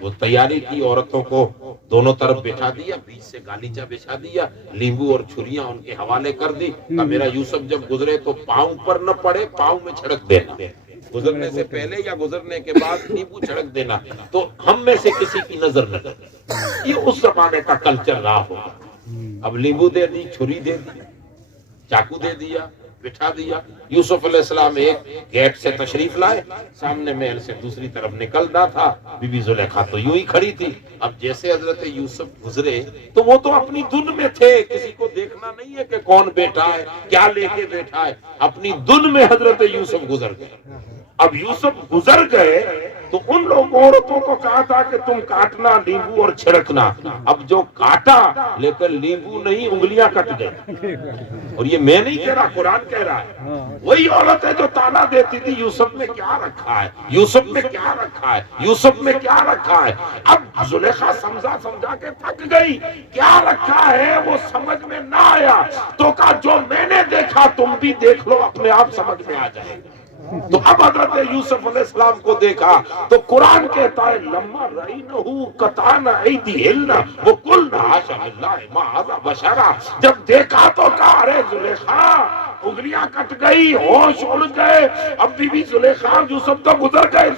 وہ تیاری کی، عورتوں کو دونوں طرف بٹھا دیا، بیچ سے گالیچہ بچھا دیا، لیمبو اور چھریاں ان کے حوالے کر دی. اب میرا یوسف جب گزرے تو پاؤں پر نہ پڑے، پاؤں میں چھڑک دینا، گزرنے سے پہلے یا گزرنے کے بعد لیمبو چھڑک دینا تو ہم میں سے کسی کی نظر نہ لگے. یہ اس زمانے کا کلچر رہا ہوگا. اب لیمبو دے دی، چھری دے دی، چاقو دے دیا، بٹھا دیا. یوسف علیہ السلام ایک گیٹ سے تشریف لائے، سامنے محل سے دوسری طرف نکلنا تھا. بی بی زلیخا تو یوں ہی کھڑی تھی. اب جیسے حضرت یوسف گزرے تو وہ تو اپنی دھن میں تھے، کسی کو دیکھنا نہیں ہے کہ کون بیٹھا ہے، کیا لے کے بیٹھا ہے. اپنی دھن میں حضرت یوسف گزر گئے. اب یوسف گزر گئے تو ان لوگوں عورتوں کو کہا تھا کہ تم کاٹنا لیمبو اور چھڑکنا. اب جو کاٹا لیکن لیمبو نہیں، انگلیاں کٹ گئی. اور یہ میں نہیں کہہ رہا، قرآن کہہ رہا ہے. وہی عورت ہے جو تانا دیتی تھی یوسف میں کیا رکھا ہے، یوسف میں کیا رکھا ہے، یوسف میں کیا رکھا ہے. اب زلیخا سمجھا کے تھک گئی، کیا رکھا ہے وہ سمجھ میں نہ آیا تو کہا جو میں نے دیکھا تم بھی دیکھ لو، اپنے آپ سمجھ میں آ جائے گا. تو اب حضرت یوسف علیہ السلام کو دیکھا تو قرآن کہتا ہے لما رأینہو قطعن ایدیہن وقلن حاشا للہ ما ھذا بشرا. جب دیکھا تو کہا ارے زلیخا انگلیاں کٹ گئی، ہوش اڑ گئے. اب بی بی زلیخا، یوسف تو گزر گئے،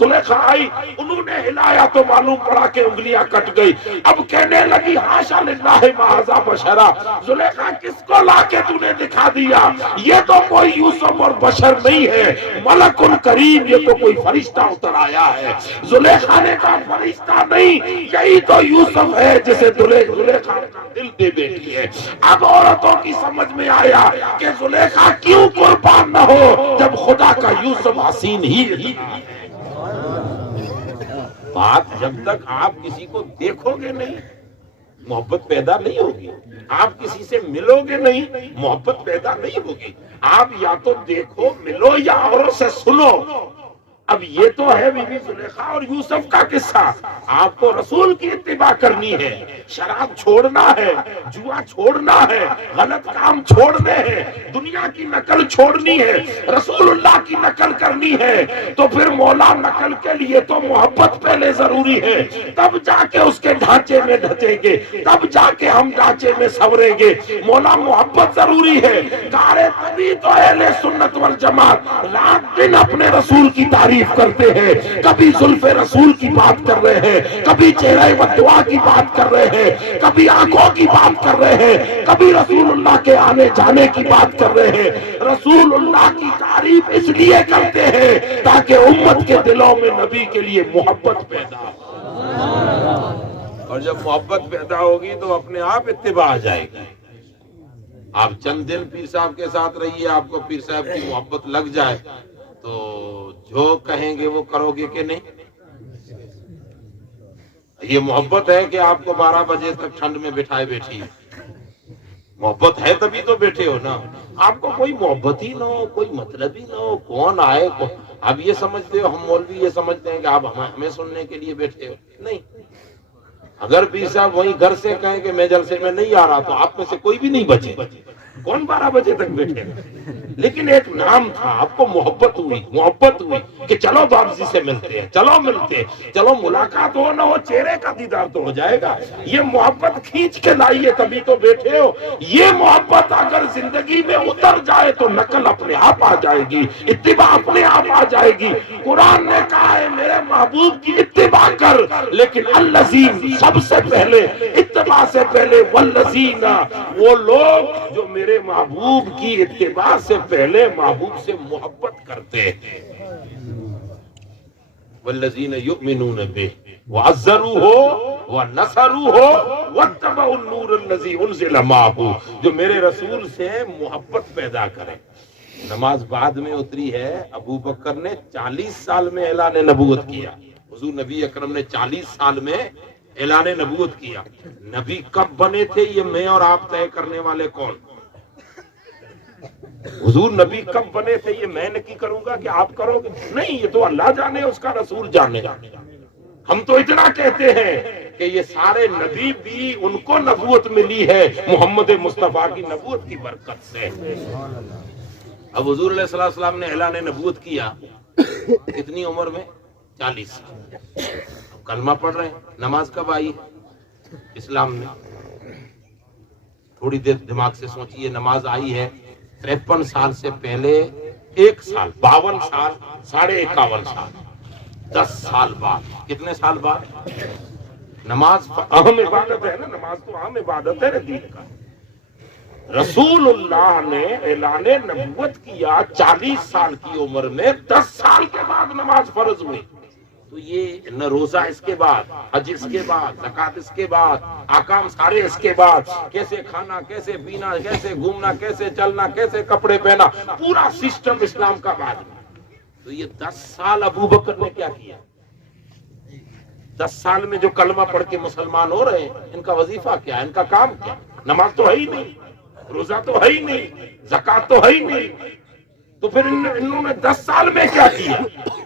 زلیخا آئی، انہوں نے ہلایا تو معلوم پڑا کہ انگلیاں کٹ گئی. اب کہنے لگی حاشا للہ ما ھذا بشرا. زلیخا کس کو لا کے تو نے دکھا دیا؟ یہ تو کوئی یوسف اور بشر نہیں ہے، ملک کریم، یہ تو کوئی فرشتہ اتر آیا ہے. زلیخا نے کہا فرشتہ نہیں، یہی تو یوسف ہے جسے زلیخا کا دل دے بیٹھی ہے. اب عورتوں کی سمجھ میں آیا کہ زلیخا کیوں قربان نہ ہو جب خدا کا یوسف حسین ہی اتنا ہے. بات جب تک آپ کسی کو دیکھو گے نہیں محبت پیدا نہیں ہوگی، آپ کسی سے ملو گے نہیں محبت پیدا نہیں ہوگی. آپ یا تو دیکھو، ملو، یا اوروں سے سنو. اب یہ تو ہے بی بی زلیخا اور یوسف کا قصہ. آپ کو رسول کی اتباع کرنی ہے، شراب چھوڑنا ہے، جوا چھوڑنا ہے، غلط کام چھوڑنے ہیں، دنیا کی نقل چھوڑنی ہے، رسول اللہ کی نقل کرنی ہے. تو پھر مولا نقل کے لیے تو محبت پہلے ضروری ہے، تب جا کے اس کے ڈھانچے میں ڈھچیں گے، تب جا کے ہم ڈھانچے میں سوریں گے. مولا محبت ضروری ہے. کارے تبھی تو اہل سنت والجماعت رات دن اپنے رسول کی تعریف کرتے ہیں. کبھی زلف رسول کی بات کر رہے ہیں، کبھی چہرہ بدعا کی بات کر رہے ہیں، کبھی آنکھوں کی بات کر رہے ہیں، کبھی رسول اللہ کے آنے جانے کی بات کر رہے ہیں. رسول اللہ کی تعریف اس لیے کرتے ہیں تاکہ امت کے دلوں میں نبی کے لیے محبت پیدا ہو. اور جب محبت پیدا ہوگی تو اپنے آپ اتباع آ جائے گی. آپ چند دن پیر صاحب کے ساتھ رہیے، آپ کو پیر صاحب کی محبت لگ جائے تو جو کہیں گے وہ کرو گے کہ نہیں؟ یہ محبت ہے کہ آپ کو 12 بجے تک ٹھنڈ میں بٹھائے بیٹھی ہے؟ محبت ہے تبھی تو بیٹھے ہو نا. آپ کو کوئی محبت ہی نہ ہو, کوئی مطلب ہی نہ ہو, کون آئے آپ یہ سمجھتے ہو ہم مولوی یہ سمجھتے ہیں کہ آپ ہمیں سننے کے لیے بیٹھے ہو. نہیں, اگر پیر صاحب وہی گھر سے کہیں کہ میں جلسے میں نہیں آ رہا تو آپ میں سے کوئی بھی نہیں بچے. کون 12 بجے تک بیٹھے گا؟ لیکن ایک نام تھا, آپ کو محبت ہوئی کہ چلو باپسی سے ملتے ہیں, چلو ملتے ہیں, چلو ملاقات ہو نہ ہو چہرے کا دیدار تو ہو جائے گا. یہ محبت کھینچ کے لائیے تبھی تو بیٹھے ہو. یہ محبت اگر زندگی میں اتر جائے تو نقل اپنے آپ آ جائے گی, اتباع اپنے آپ آ جائے گی. قرآن نے کہا ہے میرے محبوب کی اتباع کر, لیکن الذین سب سے پہلے, اتباع سے پہلے, والذین وہ لوگ جو میرے محبوب کی اتباع سے پہلے محبوب سے محبت کرتے ہیں. والذین یؤمنون بہ وعزروہ ونصروہ واتبعوا النور الذی انزل معہ, جو میرے رسول سے محبت پیدا کریں. نماز بعد میں اتری ہے. ابو بکر نے 40 سال میں اعلان نبوت کیا. حضور نبی اکرم نے 40 سال میں اعلان نبوت کیا. نبی کب بنے تھے یہ میں اور آپ طے کرنے والے کون؟ حضور نبی کب بنے تھے یہ میں نکی کروں گا کہ آپ کرو گے؟ نہیں, یہ تو اللہ جانے, اس کا رسول جانے. ہم تو اتنا کہتے ہیں کہ یہ سارے نبی بھی ان کو نبوت ملی ہے محمد مصطفیٰ کی نبوت کی برکت سے. اب حضور علیہ السلام نے اعلان نبوت کیا کتنی عمر میں؟ 40 سال. کلمہ پڑھ رہے ہیں. نماز کب آئی اسلام میں؟ تھوڑی دیر دماغ سے سوچئے. نماز آئی ہے 53 سال سے پہلے 1 سال, 52 سال, 51.5 سال, 10 سال بعد. کتنے سال بعد؟ نماز اہم عبادت ہے نا, نماز تو اہم عبادت ہے نا دین کا. رسول اللہ نے اعلان نبوت کیا 40 سال کی عمر میں, 10 سال کے بعد نماز فرض ہوئی. تو یہ نہ روزہ اس کے بعد, حج اس کے بعد, زکات اس کے بعد, احکام سارے اس کے بعد, کیسے کھانا, کیسے پینا, کیسے گھومنا, کیسے چلنا, کیسے کپڑے پہنا, پورا سسٹم اسلام کا بعد میں. تو یہ 10 سال ابو بکر نے کیا کیا؟ 10 سال میں جو کلمہ پڑھ کے مسلمان ہو رہے ہیں, ان کا وظیفہ کیا ہے, ان کا کام کیا؟ نماز تو ہے ہی نہیں, روزہ تو ہے ہی نہیں, زکات تو ہے ہی نہیں. تو پھر انہوں نے 10 سال میں کیا کیا؟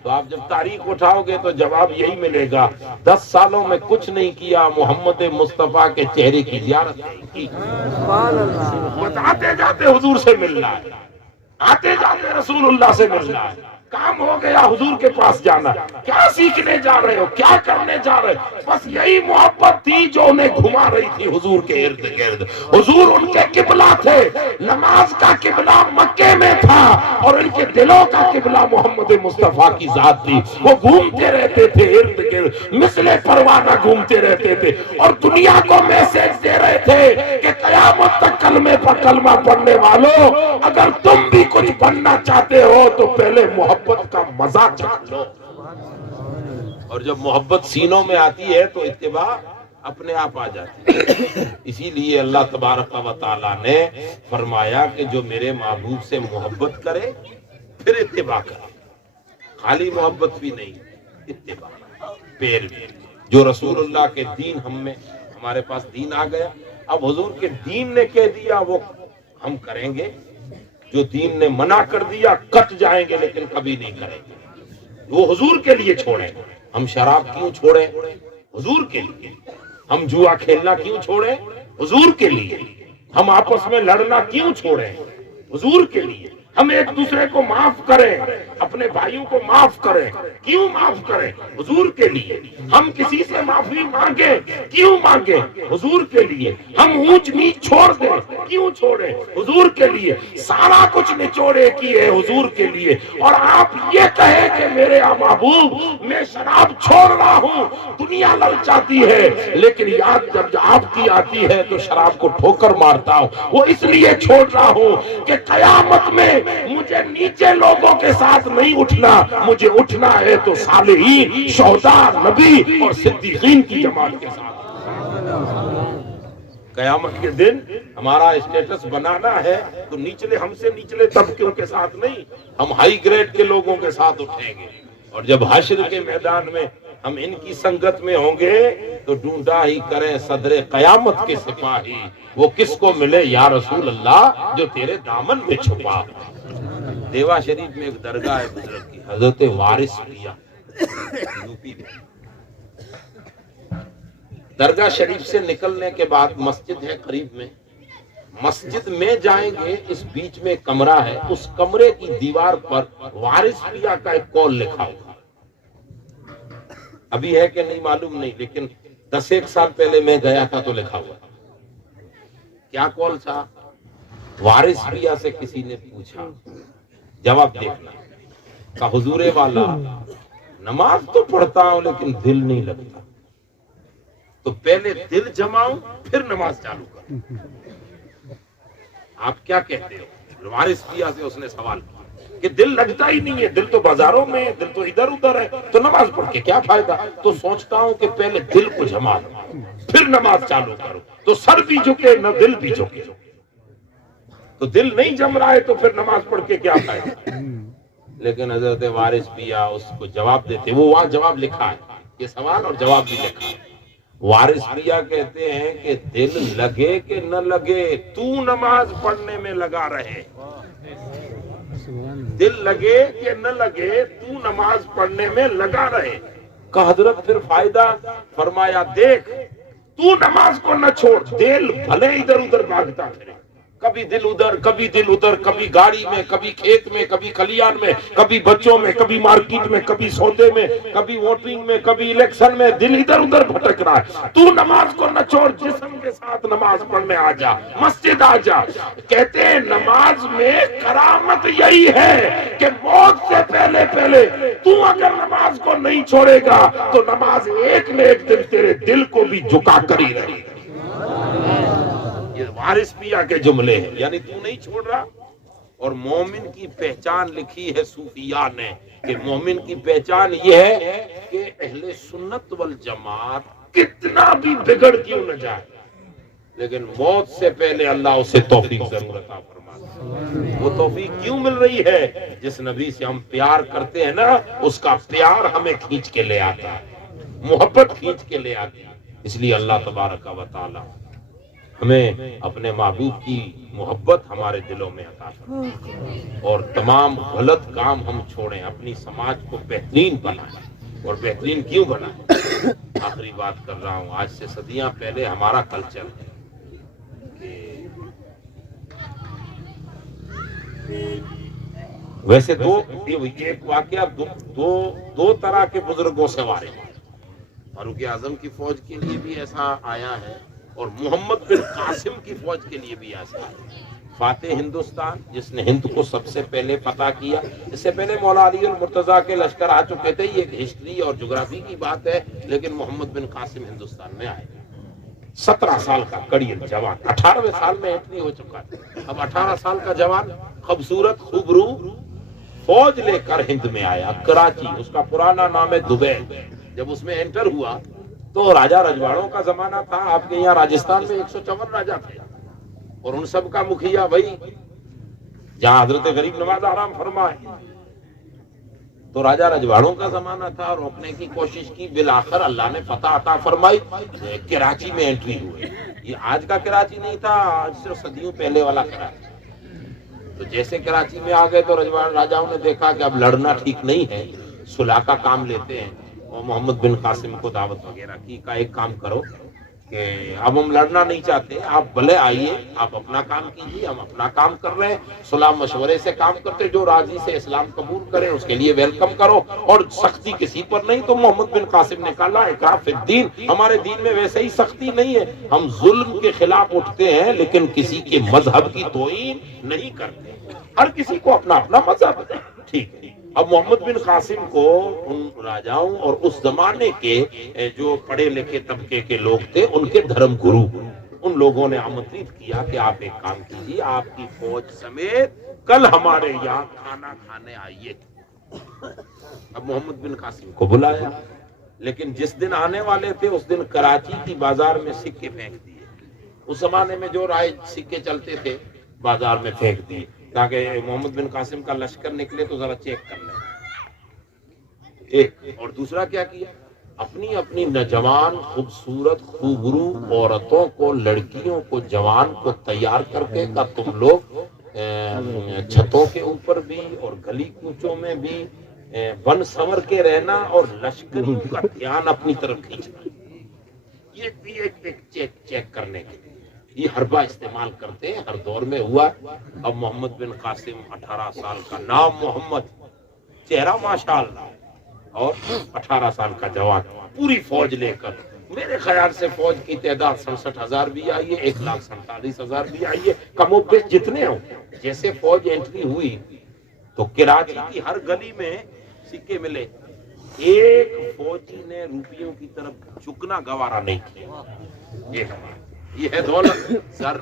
تو آپ جب تاریخ اٹھاؤ گے تو جواب یہی ملے گا, 10 سالوں میں کچھ نہیں کیا. محمد مصطفیٰ کے چہرے کی زیارت نہیں کی. بس آتے جاتے حضور سے ملنا ہے, آتے جاتے رسول اللہ سے ملنا ہے. کام ہو گیا حضور کے پاس جانا. کیا سیکھنے جا رہے ہو, کیا کرنے جا رہے ہو؟ بس یہی محبت تھی جو انہیں گھما رہی تھی حضور کے ارد گرد. حضور ان کے قبلہ تھے. نماز کا قبلہ مکے میں تھا اور ان کے دلوں کا قبلہ محمد مصطفیٰ کی ذات تھی. وہ گھومتے رہتے تھے ارد گرد, مثل پروانہ گھومتے رہتے تھے اور دنیا کو میسج دے رہے تھے کہ قیامت تک کلمے پر کلمہ پڑھنے والوں, اگر تم بھی کچھ بننا چاہتے ہو تو پہلے محبت کا مزہ چکھ لو. اور جب محبت سینوں میں آتی ہے تو اتباع اپنے آپ آ جاتی ہے. اسی لیے اللہ تبارک و تعالیٰ نے فرمایا کہ جو میرے محبوب سے محبت کرے پھر اتباع کرے. خالی محبت بھی نہیں, اتباع, پیروی. جو رسول اللہ کے دین ہمارے پاس دین آ گیا. اب حضور کے دین نے کہہ دیا وہ ہم کریں گے, جو دین نے منع کر دیا کٹ جائیں گے لیکن کبھی نہیں کریں گے. وہ حضور کے لیے چھوڑیں. ہم شراب کیوں چھوڑیں؟ حضور کے لیے. ہم جوا کھیلنا کیوں چھوڑیں؟ حضور کے لیے. ہم آپس میں لڑنا کیوں چھوڑیں؟ حضور کے لیے. ہم ایک دوسرے کو معاف کریں, اپنے بھائیوں کو معاف کریں. کیوں معاف کریں؟ حضور کے لیے. ہم کسی سے معافی مانگیں, کیوں مانگیں؟ حضور کے لیے. ہم اونچ نیچ چھوڑ دیں, کیوں چھوڑیں؟ حضور کے لیے. سارا کچھ نچوڑے کی ہے حضور کے لیے. اور آپ یہ کہیں کہ میرے محبوب میں شراب چھوڑ رہا ہوں, دنیا للچاتی ہے لیکن یاد جب آپ کی آتی ہے تو شراب کو ٹھوکر مارتا ہوں. وہ اس لیے چھوڑ رہا ہوں کہ قیامت میں مجھے نیچے لوگوں کے ساتھ نہیں اٹھنا, مجھے اٹھنا ہے تو صالحین, شہداء, نبی اور صدیقین کی جماعت کے ساتھ. قیامت کے دن ہمارا اسٹیٹس بنانا ہے تو نچلے, ہم سے نچلے طبقوں کے ساتھ نہیں, ہم ہائی گریڈ کے لوگوں کے ساتھ اٹھیں گے. اور جب حشر کے میدان میں ہم ان کی سنگت میں ہوں گے تو ڈھونڈا ہی کریں صدر قیامت کے سپاہی، وہ کس کو ملے یا رسول اللہ جو تیرے دامن میں چھپا۔ دیوا شریف میں ایک درگاہ ہے بزرگ کی، حضرت وارث میاں، یوپی میں۔ درگاہ شریف سے نکلنے کے بعد مسجد ہے قریب میں، مسجد میں جائیں گے، اس بیچ میں ایک کمرہ ہے، اس کمرے کی دیوار پر وارث میاں کا ایک قول لکھا ہوا، ابھی ہے کہ نہیں معلوم نہیں، لیکن 10 سال پہلے میں گیا تھا تو لکھا ہوا۔ کیا قول تھا؟ وارث میاں سے کسی نے پوچھا، جواب دیکھنا، کہ حضور والا نماز تو پڑھتا ہوں لیکن دل نہیں لگتا، تو پہلے دل جماؤں پھر نماز چالو کروں، آپ کیا کہتے ہو؟ وارث میاں سے اس نے سوال کیا کہ دل لگتا ہی نہیں ہے، دل تو بازاروں میں ہے، دل تو ادھر ادھر ہے، تو نماز پڑھ کے کیا فائدہ؟ تو سوچتا ہوں کہ پہلے دل کو جما لوں پھر نماز چالو کروں، تو سر بھی جھکے نہ دل بھی جھکے، تو دل نہیں جم رہا ہے تو پھر نماز پڑھ کے کیا فائدہ؟ لیکن حضرت وارث میاں اس کو جواب دیتے، وہ وہاں جواب لکھا ہے، یہ سوال اور جواب بھی لکھا ہے۔ وارث میاں کہتے ہیں کہ دل لگے کہ نہ لگے تو نماز پڑھنے میں لگا رہے، دل لگے کہ نہ لگے تو نماز پڑھنے میں لگا رہے۔ کہ حضرت پھر فائدہ؟ فرمایا دیکھ تو نماز کو نہ چھوڑ، دل بھلے ادھر ادھر بھاگتا پھرے، کبھی دل ادھر کبھی دل ادھر، کبھی گاڑی میں کبھی کھیت میں کبھی کھلیان میں، کبھی بچوں میں کبھی مارکیٹ میں کبھی سودے میں کبھی ووٹنگ میں کبھی الیکشن میں، دل ادھر ادھر بھٹک رہا ہے، تو نماز کو نہ چھوڑ، جسم کے ساتھ نماز پڑھنے آ جا، مسجد آ جا۔ کہتے ہیں نماز میں کرامت یہی ہے کہ موت سے پہلے پہلے تو اگر نماز کو نہیں چھوڑے گا تو نماز ایک نہ ایک دن تیرے دل کو بھی جھکا کر ہی رہے گی۔ یہ وارث میاں کے جملے ہیں، یعنی تو نہیں چھوڑ رہا۔ اور مومن کی پہچان لکھی ہے صوفیاء نے کہ مومن کی پہچان یہ ہے کہ اہل سنت والجماعت کتنا بھی بگڑ کیوں نہ جائے لیکن موت سے پہلے اللہ اسے توفیق ضرور عطا فرماتا۔ وہ توفیق کیوں مل رہی ہے؟ جس نبی سے ہم پیار کرتے ہیں نا، اس کا پیار ہمیں کھینچ کے لے آتا ہے، محبت کھینچ کے لے آتی ہے۔ اس لیے اللہ تبارک و تعالی ہمیں اپنے محبوب کی محبت ہمارے دلوں میں عطا فرمائے، اور تمام غلط کام ہم چھوڑیں، اپنی سماج کو بہترین بنائیں۔ اور بہترین کیوں بنائیں؟ آخری بات کر رہا ہوں، آج سے صدیاں پہلے ہمارا کلچر ہے ویسے ایک واقعہ دو طرح کے بزرگوں سے وارد ہے۔ فاروق اعظم کی فوج کے لیے بھی ایسا آیا ہے اور محمد بن قاسم کی فوج کے لیے بھی ایسا ہے۔ فاتح ہندوستان، جس نے ہند کو سب سے پہلے فتح کیا، اس سے پہلے مولا علی المرتضیٰ کے لشکر آ چکے تھے، یہ ایک ہسٹری اور جغرافی کی بات ہے، لیکن محمد بن قاسم ہندوستان میں آئے 17 سال کا کڑیل جوان، 18ویں سال میں انٹری ہو چکا تھا، اب 18 سال کا جوان خوبصورت خوبرو فوج لے کر ہند میں آیا، کراچی، اس کا پرانا نام ہے دبئی۔ جب اس میں انٹر ہوا تو راجہ رجواڑوں کا زمانہ تھا، آپ کے یہاں راجستھان میں 154 راجہ تھے، اور ان سب کا مکھیا بھائی جہاں حضرت غریب نواز آرام فرمائے، تو راجہ رجواڑوں کا زمانہ تھا، اور روکنے کی کوشش کی، بالآخر اللہ نے فتح عطا فرمائی، کراچی میں انٹری ہوئی۔ یہ آج کا کراچی نہیں تھا، آج سے صدیوں پہلے والا کراچی۔ تو جیسے کراچی میں آ گئے تو رجواڑ راجاؤں نے دیکھا کہ اب لڑنا ٹھیک نہیں ہے، صلح کا کام لیتے ہیں، اور محمد بن قاسم کو دعوت وغیرہ کی، کا ایک کام کرو کہ اب ہم لڑنا نہیں چاہتے، آپ بھلے آئیے، آپ اپنا کام کیجیے، ہم اپنا کام کر رہے ہیں، صلح مشورے سے کام کرتے، جو راضی سے اسلام قبول کرے اس کے لیے ویلکم کرو، اور سختی کسی پر نہیں۔ تو محمد بن قاسم نے کہا لا اکراہ فی الدین، ہمارے دین میں ویسے ہی سختی نہیں ہے، ہم ظلم کے خلاف اٹھتے ہیں لیکن کسی کے مذہب کی توہین نہیں کرتے، ہر کسی کو اپنا اپنا مذہب ہے، ٹھیک ہے۔ اب محمد بن قاسم کو ان راجاؤں اور اس زمانے کے جو پڑھے لکھے طبقے کے لوگ تھے، ان کے دھرم گرو، ان لوگوں نے آمنترت کیا کہ آپ ایک کام کیجیے، آپ کی فوج سمیت کل ہمارے یہاں کھانا کھانے آئیے۔ اب محمد بن قاسم کو بلایا، لیکن جس دن آنے والے تھے اس دن کراچی کی بازار میں سکے پھینک دیے۔ اس زمانے میں جو رائے سکے چلتے تھے بازار میں پھینک دیے تاکہ محمد بن قاسم کا لشکر نکلے تو ذرا چیک کر لیں۔ ایک اور دوسرا کیا کیا، اپنی اپنی نوجوان خوبصورت خوبرو عورتوں کو، لڑکیوں کو، جوان کو تیار کر کے کا تم لوگ چھتوں کے اوپر بھی اور گلی کوچوں میں بھی بن سنور کے رہنا اور لشکریوں کا دھیان اپنی طرف کھینچنا، یہ بھی ایک چیک کرنے کے لیے یہ حربہ استعمال کرتے ہیں، ہر دور میں ہوا۔ اب محمد بن قاسم 18 سال کا، نام محمد، چہرہ ماشاءاللہ، اور 18 سال کا جوان پوری فوج لے کر، میرے خیال سے فوج کی تعداد 67,000 بھی آئی ہے، 1,47,000 بھی آئی ہے، کم و بیش جتنے ہوں۔ جیسے فوج انٹری ہوئی تو کراچی کی ہر گلی میں سکے ملے، ایک فوجی نے روپیوں کی طرف جھکنا گوارا نہیں کیا۔ یہ ہے دولت، زر،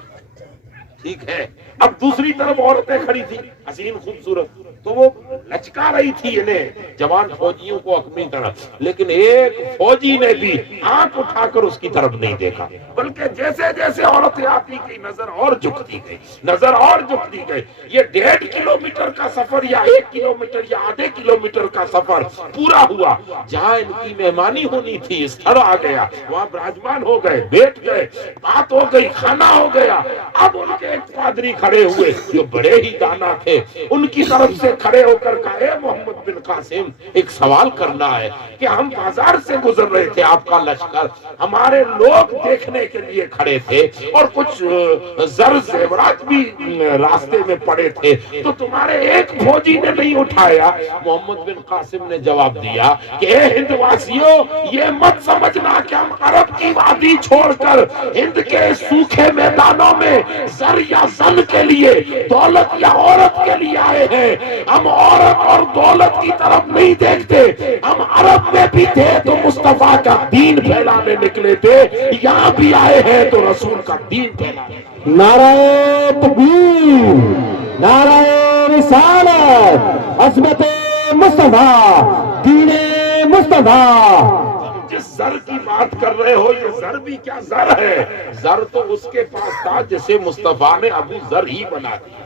ٹھیک ہے۔ اب دوسری طرف عورتیں کھڑی تھی حسین خوبصورت، تو وہ لچکا رہی تھی انہیں جوان فوجیوں کو اپنی طرف، لیکن ایک فوجی نے بھی آنکھ اٹھا کر اس کی طرف نہیں دیکھا، بلکہ جیسے جیسے عورتیں آتی گئی نظر اور جھکتی گئی، نظر اور جھکتی گئی۔ یہ 1.5 کلومیٹر کا سفر یا 1 کلومیٹر یا آدھے کلومیٹر کا سفر پورا ہوا۔ جہاں ان کی مہمانی ہونی تھی استھل آ گیا، وہاں براجمان ہو گئے، بیٹھ گئے، بات ہو گئی، کھانا ہو گیا۔ اب ان کے ایک پادری کھڑے ہوئے جو بڑے ہی دانا تھے، ان کی طرف سے کھڑے ہو کر کہا، اے محمد بن قاسم، ایک سوال کرنا ہے کہ ہم بازار سے گزر رہے تھے، آپ کا لشکر، ہمارے لوگ دیکھنے کے لیے کھڑے تھے اور کچھ زر زیورات بھی راستے میں پڑے تھے، تو تمہارے ایک فوجی نے نہیں اٹھایا۔ محمد بن قاسم نے جواب دیا کہ اے ہند واسیوں، یہ مت سمجھنا کہ ہم عرب کی وادی چھوڑ کر ہند کے سوکھے میدانوں میں زر یا زن کے لیے، دولت یا عورت کے لیے آئے ہیں۔ ہم عورت اور دولت کی طرف نہیں دیکھتے، ہم عرب میں بھی تھے تو مصطفیٰ کا دین پھیلانے نکلے تھے، یہاں بھی آئے ہیں تو رسول کا دین پھیلانے۔ نعرہ تکبیر، نعرہ رسالت، عظمت مصطفیٰ، دین مصطفیٰ۔ جس زر کی بات کر رہے ہو، یہ زر بھی کیا زر ہے؟ زر تو اس کے پاس تھا جسے مصطفیٰ نے ابو ذر ہی بنا دیا۔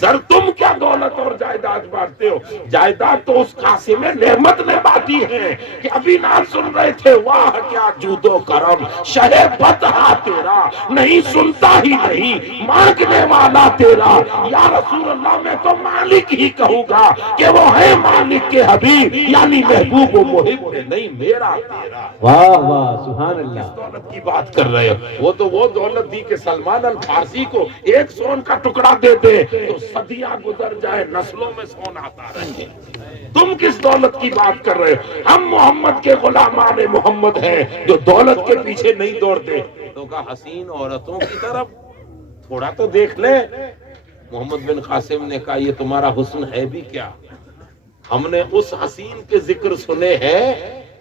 زر تم کیا دولت اور جائیداد بانٹتے ہو؟ جائیداد تو اس قاسم نعمت نے بانٹی ہے کہ ابھی نہ سن رہے تھے، واہ کیا جود و کرم، شہ بدہا تیرا، نہیں سنتا ہی نہیں مانگنے والا تیرا۔ یا رسول اللہ، میں تو مالک ہی کہوں گا کہ وہ ہے مالک کے حبیب، یعنی محبوب و محب، نہیں میرا تیرا۔ واہ واہ، سبحان اللہ۔ دولت کی بات کر رہے ہو، وہ تو وہ دولت دی کہ سلمان الفارسی کو 1 سون کا ٹکڑا دیتے تو صدیاں گزر جائے، نسلوں میں سون آتا رہے۔ تم کس دولت کی بات کر رہے ہو؟ ہم محمد کے غلامان محمد ہیں جو دولت کے پیچھے نہیں دوڑتے۔ تو کہا حسین عورتوں کی طرف تھوڑا تو دیکھ لیں۔ محمد بن قاسم نے کہا یہ تمہارا حسن ہے بھی کیا؟ ہم نے اس حسین کے ذکر سنے ہیں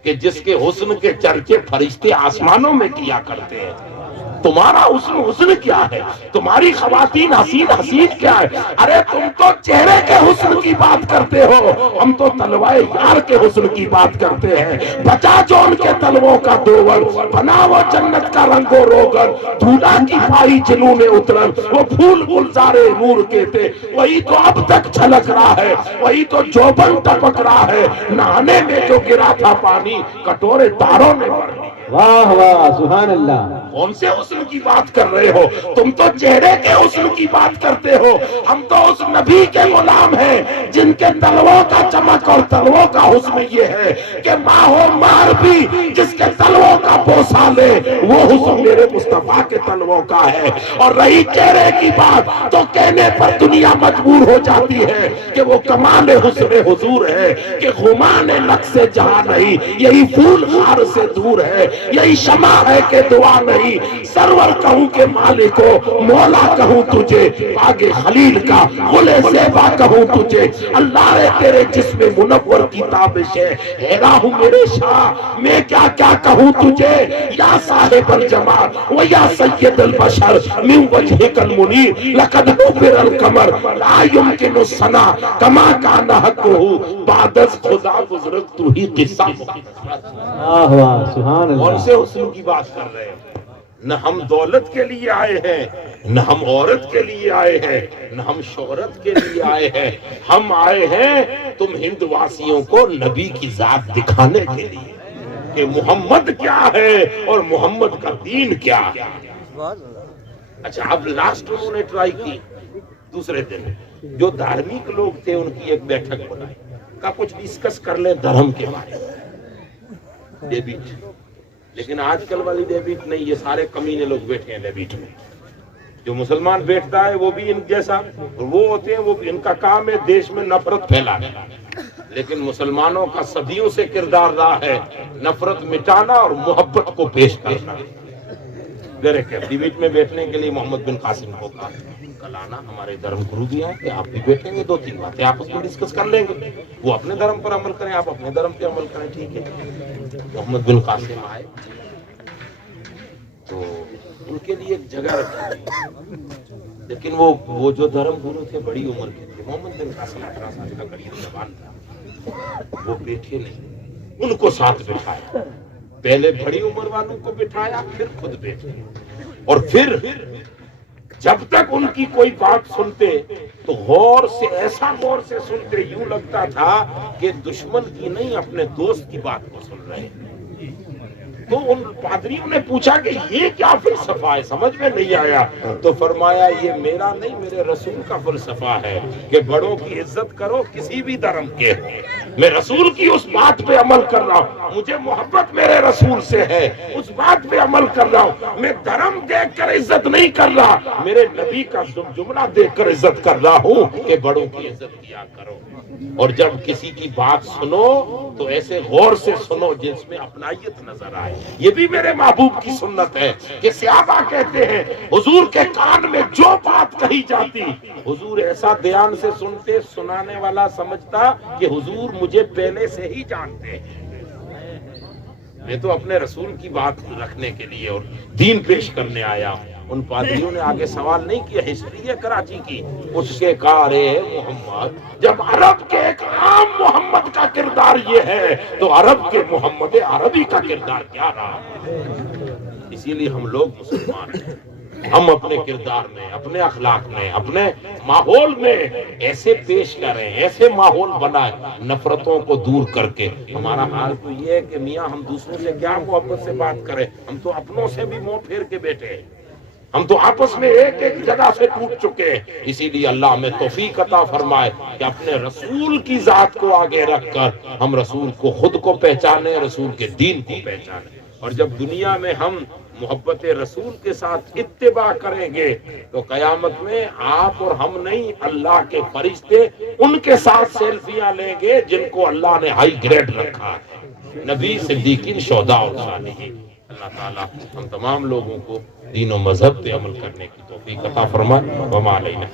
کہ جس کے حسن کے چرچے فرشتے آسمانوں میں کیا کرتے ہیں۔ تمہارا حسن کیا ہے؟ تمہاری خواتین حسین کیا ہے؟ ارے تم تو چہرے کے حسن کی بات کرتے ہو، ہم تو تلوائے یار کے حسن کی بات کرتے ہیں۔ بچا جو ان کے تلووں کا دوور، بنا وہ جنت کا رنگ و روغن، دھولا کی پائی جنون اترن، وہ پھول گلزارے نور کے تھے، وہی تو اب تک چھلک رہا ہے، وہی تو جوبن ٹپک رہا ہے، نہانے میں جو گرا تھا پانی کٹورے تاروں نے بھر لی۔ واہ واہ، سبحان اللہ۔ کون سے حسن کی بات کر رہے ہو؟ تم تو چہرے کے حسن کی بات کرتے ہو، ہم تو اس نبی کے غلام ہیں جن کے تلووں کا چمک اور تلووں کا حسن یہ ہے کہ ماہ و مار بھی جس کے تلووں کا بوسہ لے، وہ حسن میرے مصطفیٰ کے تلووں کا ہے۔ اور رہی چہرے کی بات تو کہنے پر دنیا مجبور ہو جاتی ہے کہ وہ کمال حسن حضور ہے کہ غمان نقص جہاں نہیں، یہی پھول خار سے دور ہے، یہی شمع ہے کہ دعا نہیں، سرور کہوں کہ مالک ہو، مولا کہوں تجھے، باغ خلیل کا گل زیبا کہوں تجھے، اللہ رے تیرے جسم منور کی تابش ہے، حیرا ہوں میرے شاہ میں کیا کیا کہوں تجھے، یا صاحب الجمال و یا سید البشر من وجہک المنیر لقد نور القمر لا يمکن الثنا کما کان حقہ بعد از خدا بزرگ تو ہی قصہ۔ واہ واہ، سبحان اللہ۔ کون سے حسن کی بات کر رہے ہیں؟ نہ ہم دولت کے لیے آئے ہیں، نہ ہم عورت کے لیے آئے ہیں، نہ ہم شہرت کے لیے آئے ہیں، ہم آئے ہیں تم ہند واسیوں کو نبی کی ذات دکھانے کے لیے۔ کہ محمد کیا ہے اور محمد کا دین کیا ہے۔ اچھا اب لاسٹ انہوں نے ٹرائی کی دوسرے دن، جو دھارمک لوگ تھے ان کی ایک بیٹھک بنائی، کا کچھ ڈسکس کر لیں دھرم کے بارے میں، ڈیبیٹ۔ لیکن آج کل والی ڈیبیٹ نہیں، یہ سارے کمینے لوگ بیٹھے ہیں ڈیبیٹ میں۔ جو مسلمان بیٹھتا ہے وہ بھی ان جیسا، وہ ہوتے ہیں، وہ بھی ان کا کام ہے دیش میں نفرت پھیلانا۔ لیکن مسلمانوں کا صدیوں سے کردار رہا ہے نفرت مٹانا اور محبت کو پیش کرنا۔ میرے ڈیبیٹ میں بیٹھنے کے لیے محمد بن قاسم کو کہا کل آنا، ہمارے دھرم گرو بھی ہیں کہ آپ بھی بیٹھیں گے، 2-3 باتیں آپس میں ڈسکس کر لیں گے، وہ اپنے دھرم پر عمل کریں، آپ اپنے دھرم پہ عمل کریں، ٹھیک ہے۔ محمد بن قاسم آئے تو ان کے لیے ایک جگہ رکھی، لیکن وہ جو دھرم گرو تھے بڑی عمر کے تھے، محمد بن قاسم 18 سال کا قریب جوان تھا، وہ بیٹھے نہیں، ان کو ساتھ بٹھایا، پہلے بڑی عمر والوں کو بٹھایا، پھر خود بیٹھے، اور پھر جب تک ان کی کوئی بات سنتے تو غور سے، ایسا غور سے سنتے یوں لگتا تھا کہ دشمن کی نہیں اپنے دوست کی بات کو سن رہے ہیں۔ تو ان پادریوں نے پوچھا کہ یہ کیا فلسفہ ہے، سمجھ میں نہیں آیا، تو فرمایا یہ میرا نہیں میرے رسول کا فلسفہ ہے کہ بڑوں کی عزت کرو کسی بھی دھرم کے، میں رسول کی اس بات پہ عمل کر رہا ہوں، مجھے محبت میرے رسول سے ہے، اس بات پہ عمل کر رہا ہوں، میں دھرم دیکھ کر عزت نہیں کر رہا، میرے نبی کا جملہ دیکھ کر عزت کر رہا ہوں کہ بڑوں کی عزت کیا کرو۔ اور جب کسی کی بات سنو تو ایسے غور سے سنو جس میں اپنائیت نظر آئے۔ یہ بھی میرے محبوب کی سنت ہے کہ صحابہ کہتے ہیں حضور کے کان میں جو بات کہی جاتی حضور ایسا دھیان سے سنتے، سنانے والا سمجھتا کہ حضور مجھے پہلے سے ہی جانتے ہیں، میں تو اپنے رسول کی بات رکھنے کے لیے اور دین پیش کرنے آیا ہوں۔ ان پادریوں نے آگے سوال نہیں کیا، ہسٹری ہے کراچی کی، اٹھ کے کہا رے محمد، جب عرب کے ایک عام محمد کا کردار یہ ہے تو عرب کے محمد عربی کا کردار کیا رہا؟ اسی لیے ہم لوگ مسلمان ہیں، ہم اپنے کردار میں، اپنے اخلاق میں، اپنے ماحول میں ایسے پیش کریں، ایسے ماحول بنائیں نفرتوں کو دور کر کے۔ ہمارا حال تو یہ ہے کہ میاں ہم دوسروں سے کیا محبت سے بات کریں، ہم تو اپنوں سے بھی منہ پھیر کے بیٹھے ہیں، ہم تو آپس میں ایک ایک جگہ سے ٹوٹ چکے ہیں۔ اسی لیے اللہ ہمیں توفیق عطا فرمائے کہ اپنے رسول کی ذات کو آگے رکھ کر ہم رسول کو خود کو پہچانے، رسول کے دین کو پہچانے، اور جب دنیا میں ہم محبت رسول کے ساتھ اتباع کریں گے تو قیامت میں آپ اور ہم نہیں، اللہ کے فرشتے ان کے ساتھ سیلفیاں لیں گے جن کو اللہ نے ہائی گریڈ رکھا ہے، نبی، صدیقین، شہداء اور صالحین۔ اللہ تعالیٰ ہم تمام لوگوں کو دین و مذہب پہ عمل کرنے کی توفیق عطا فرمائے۔ وما علینا۔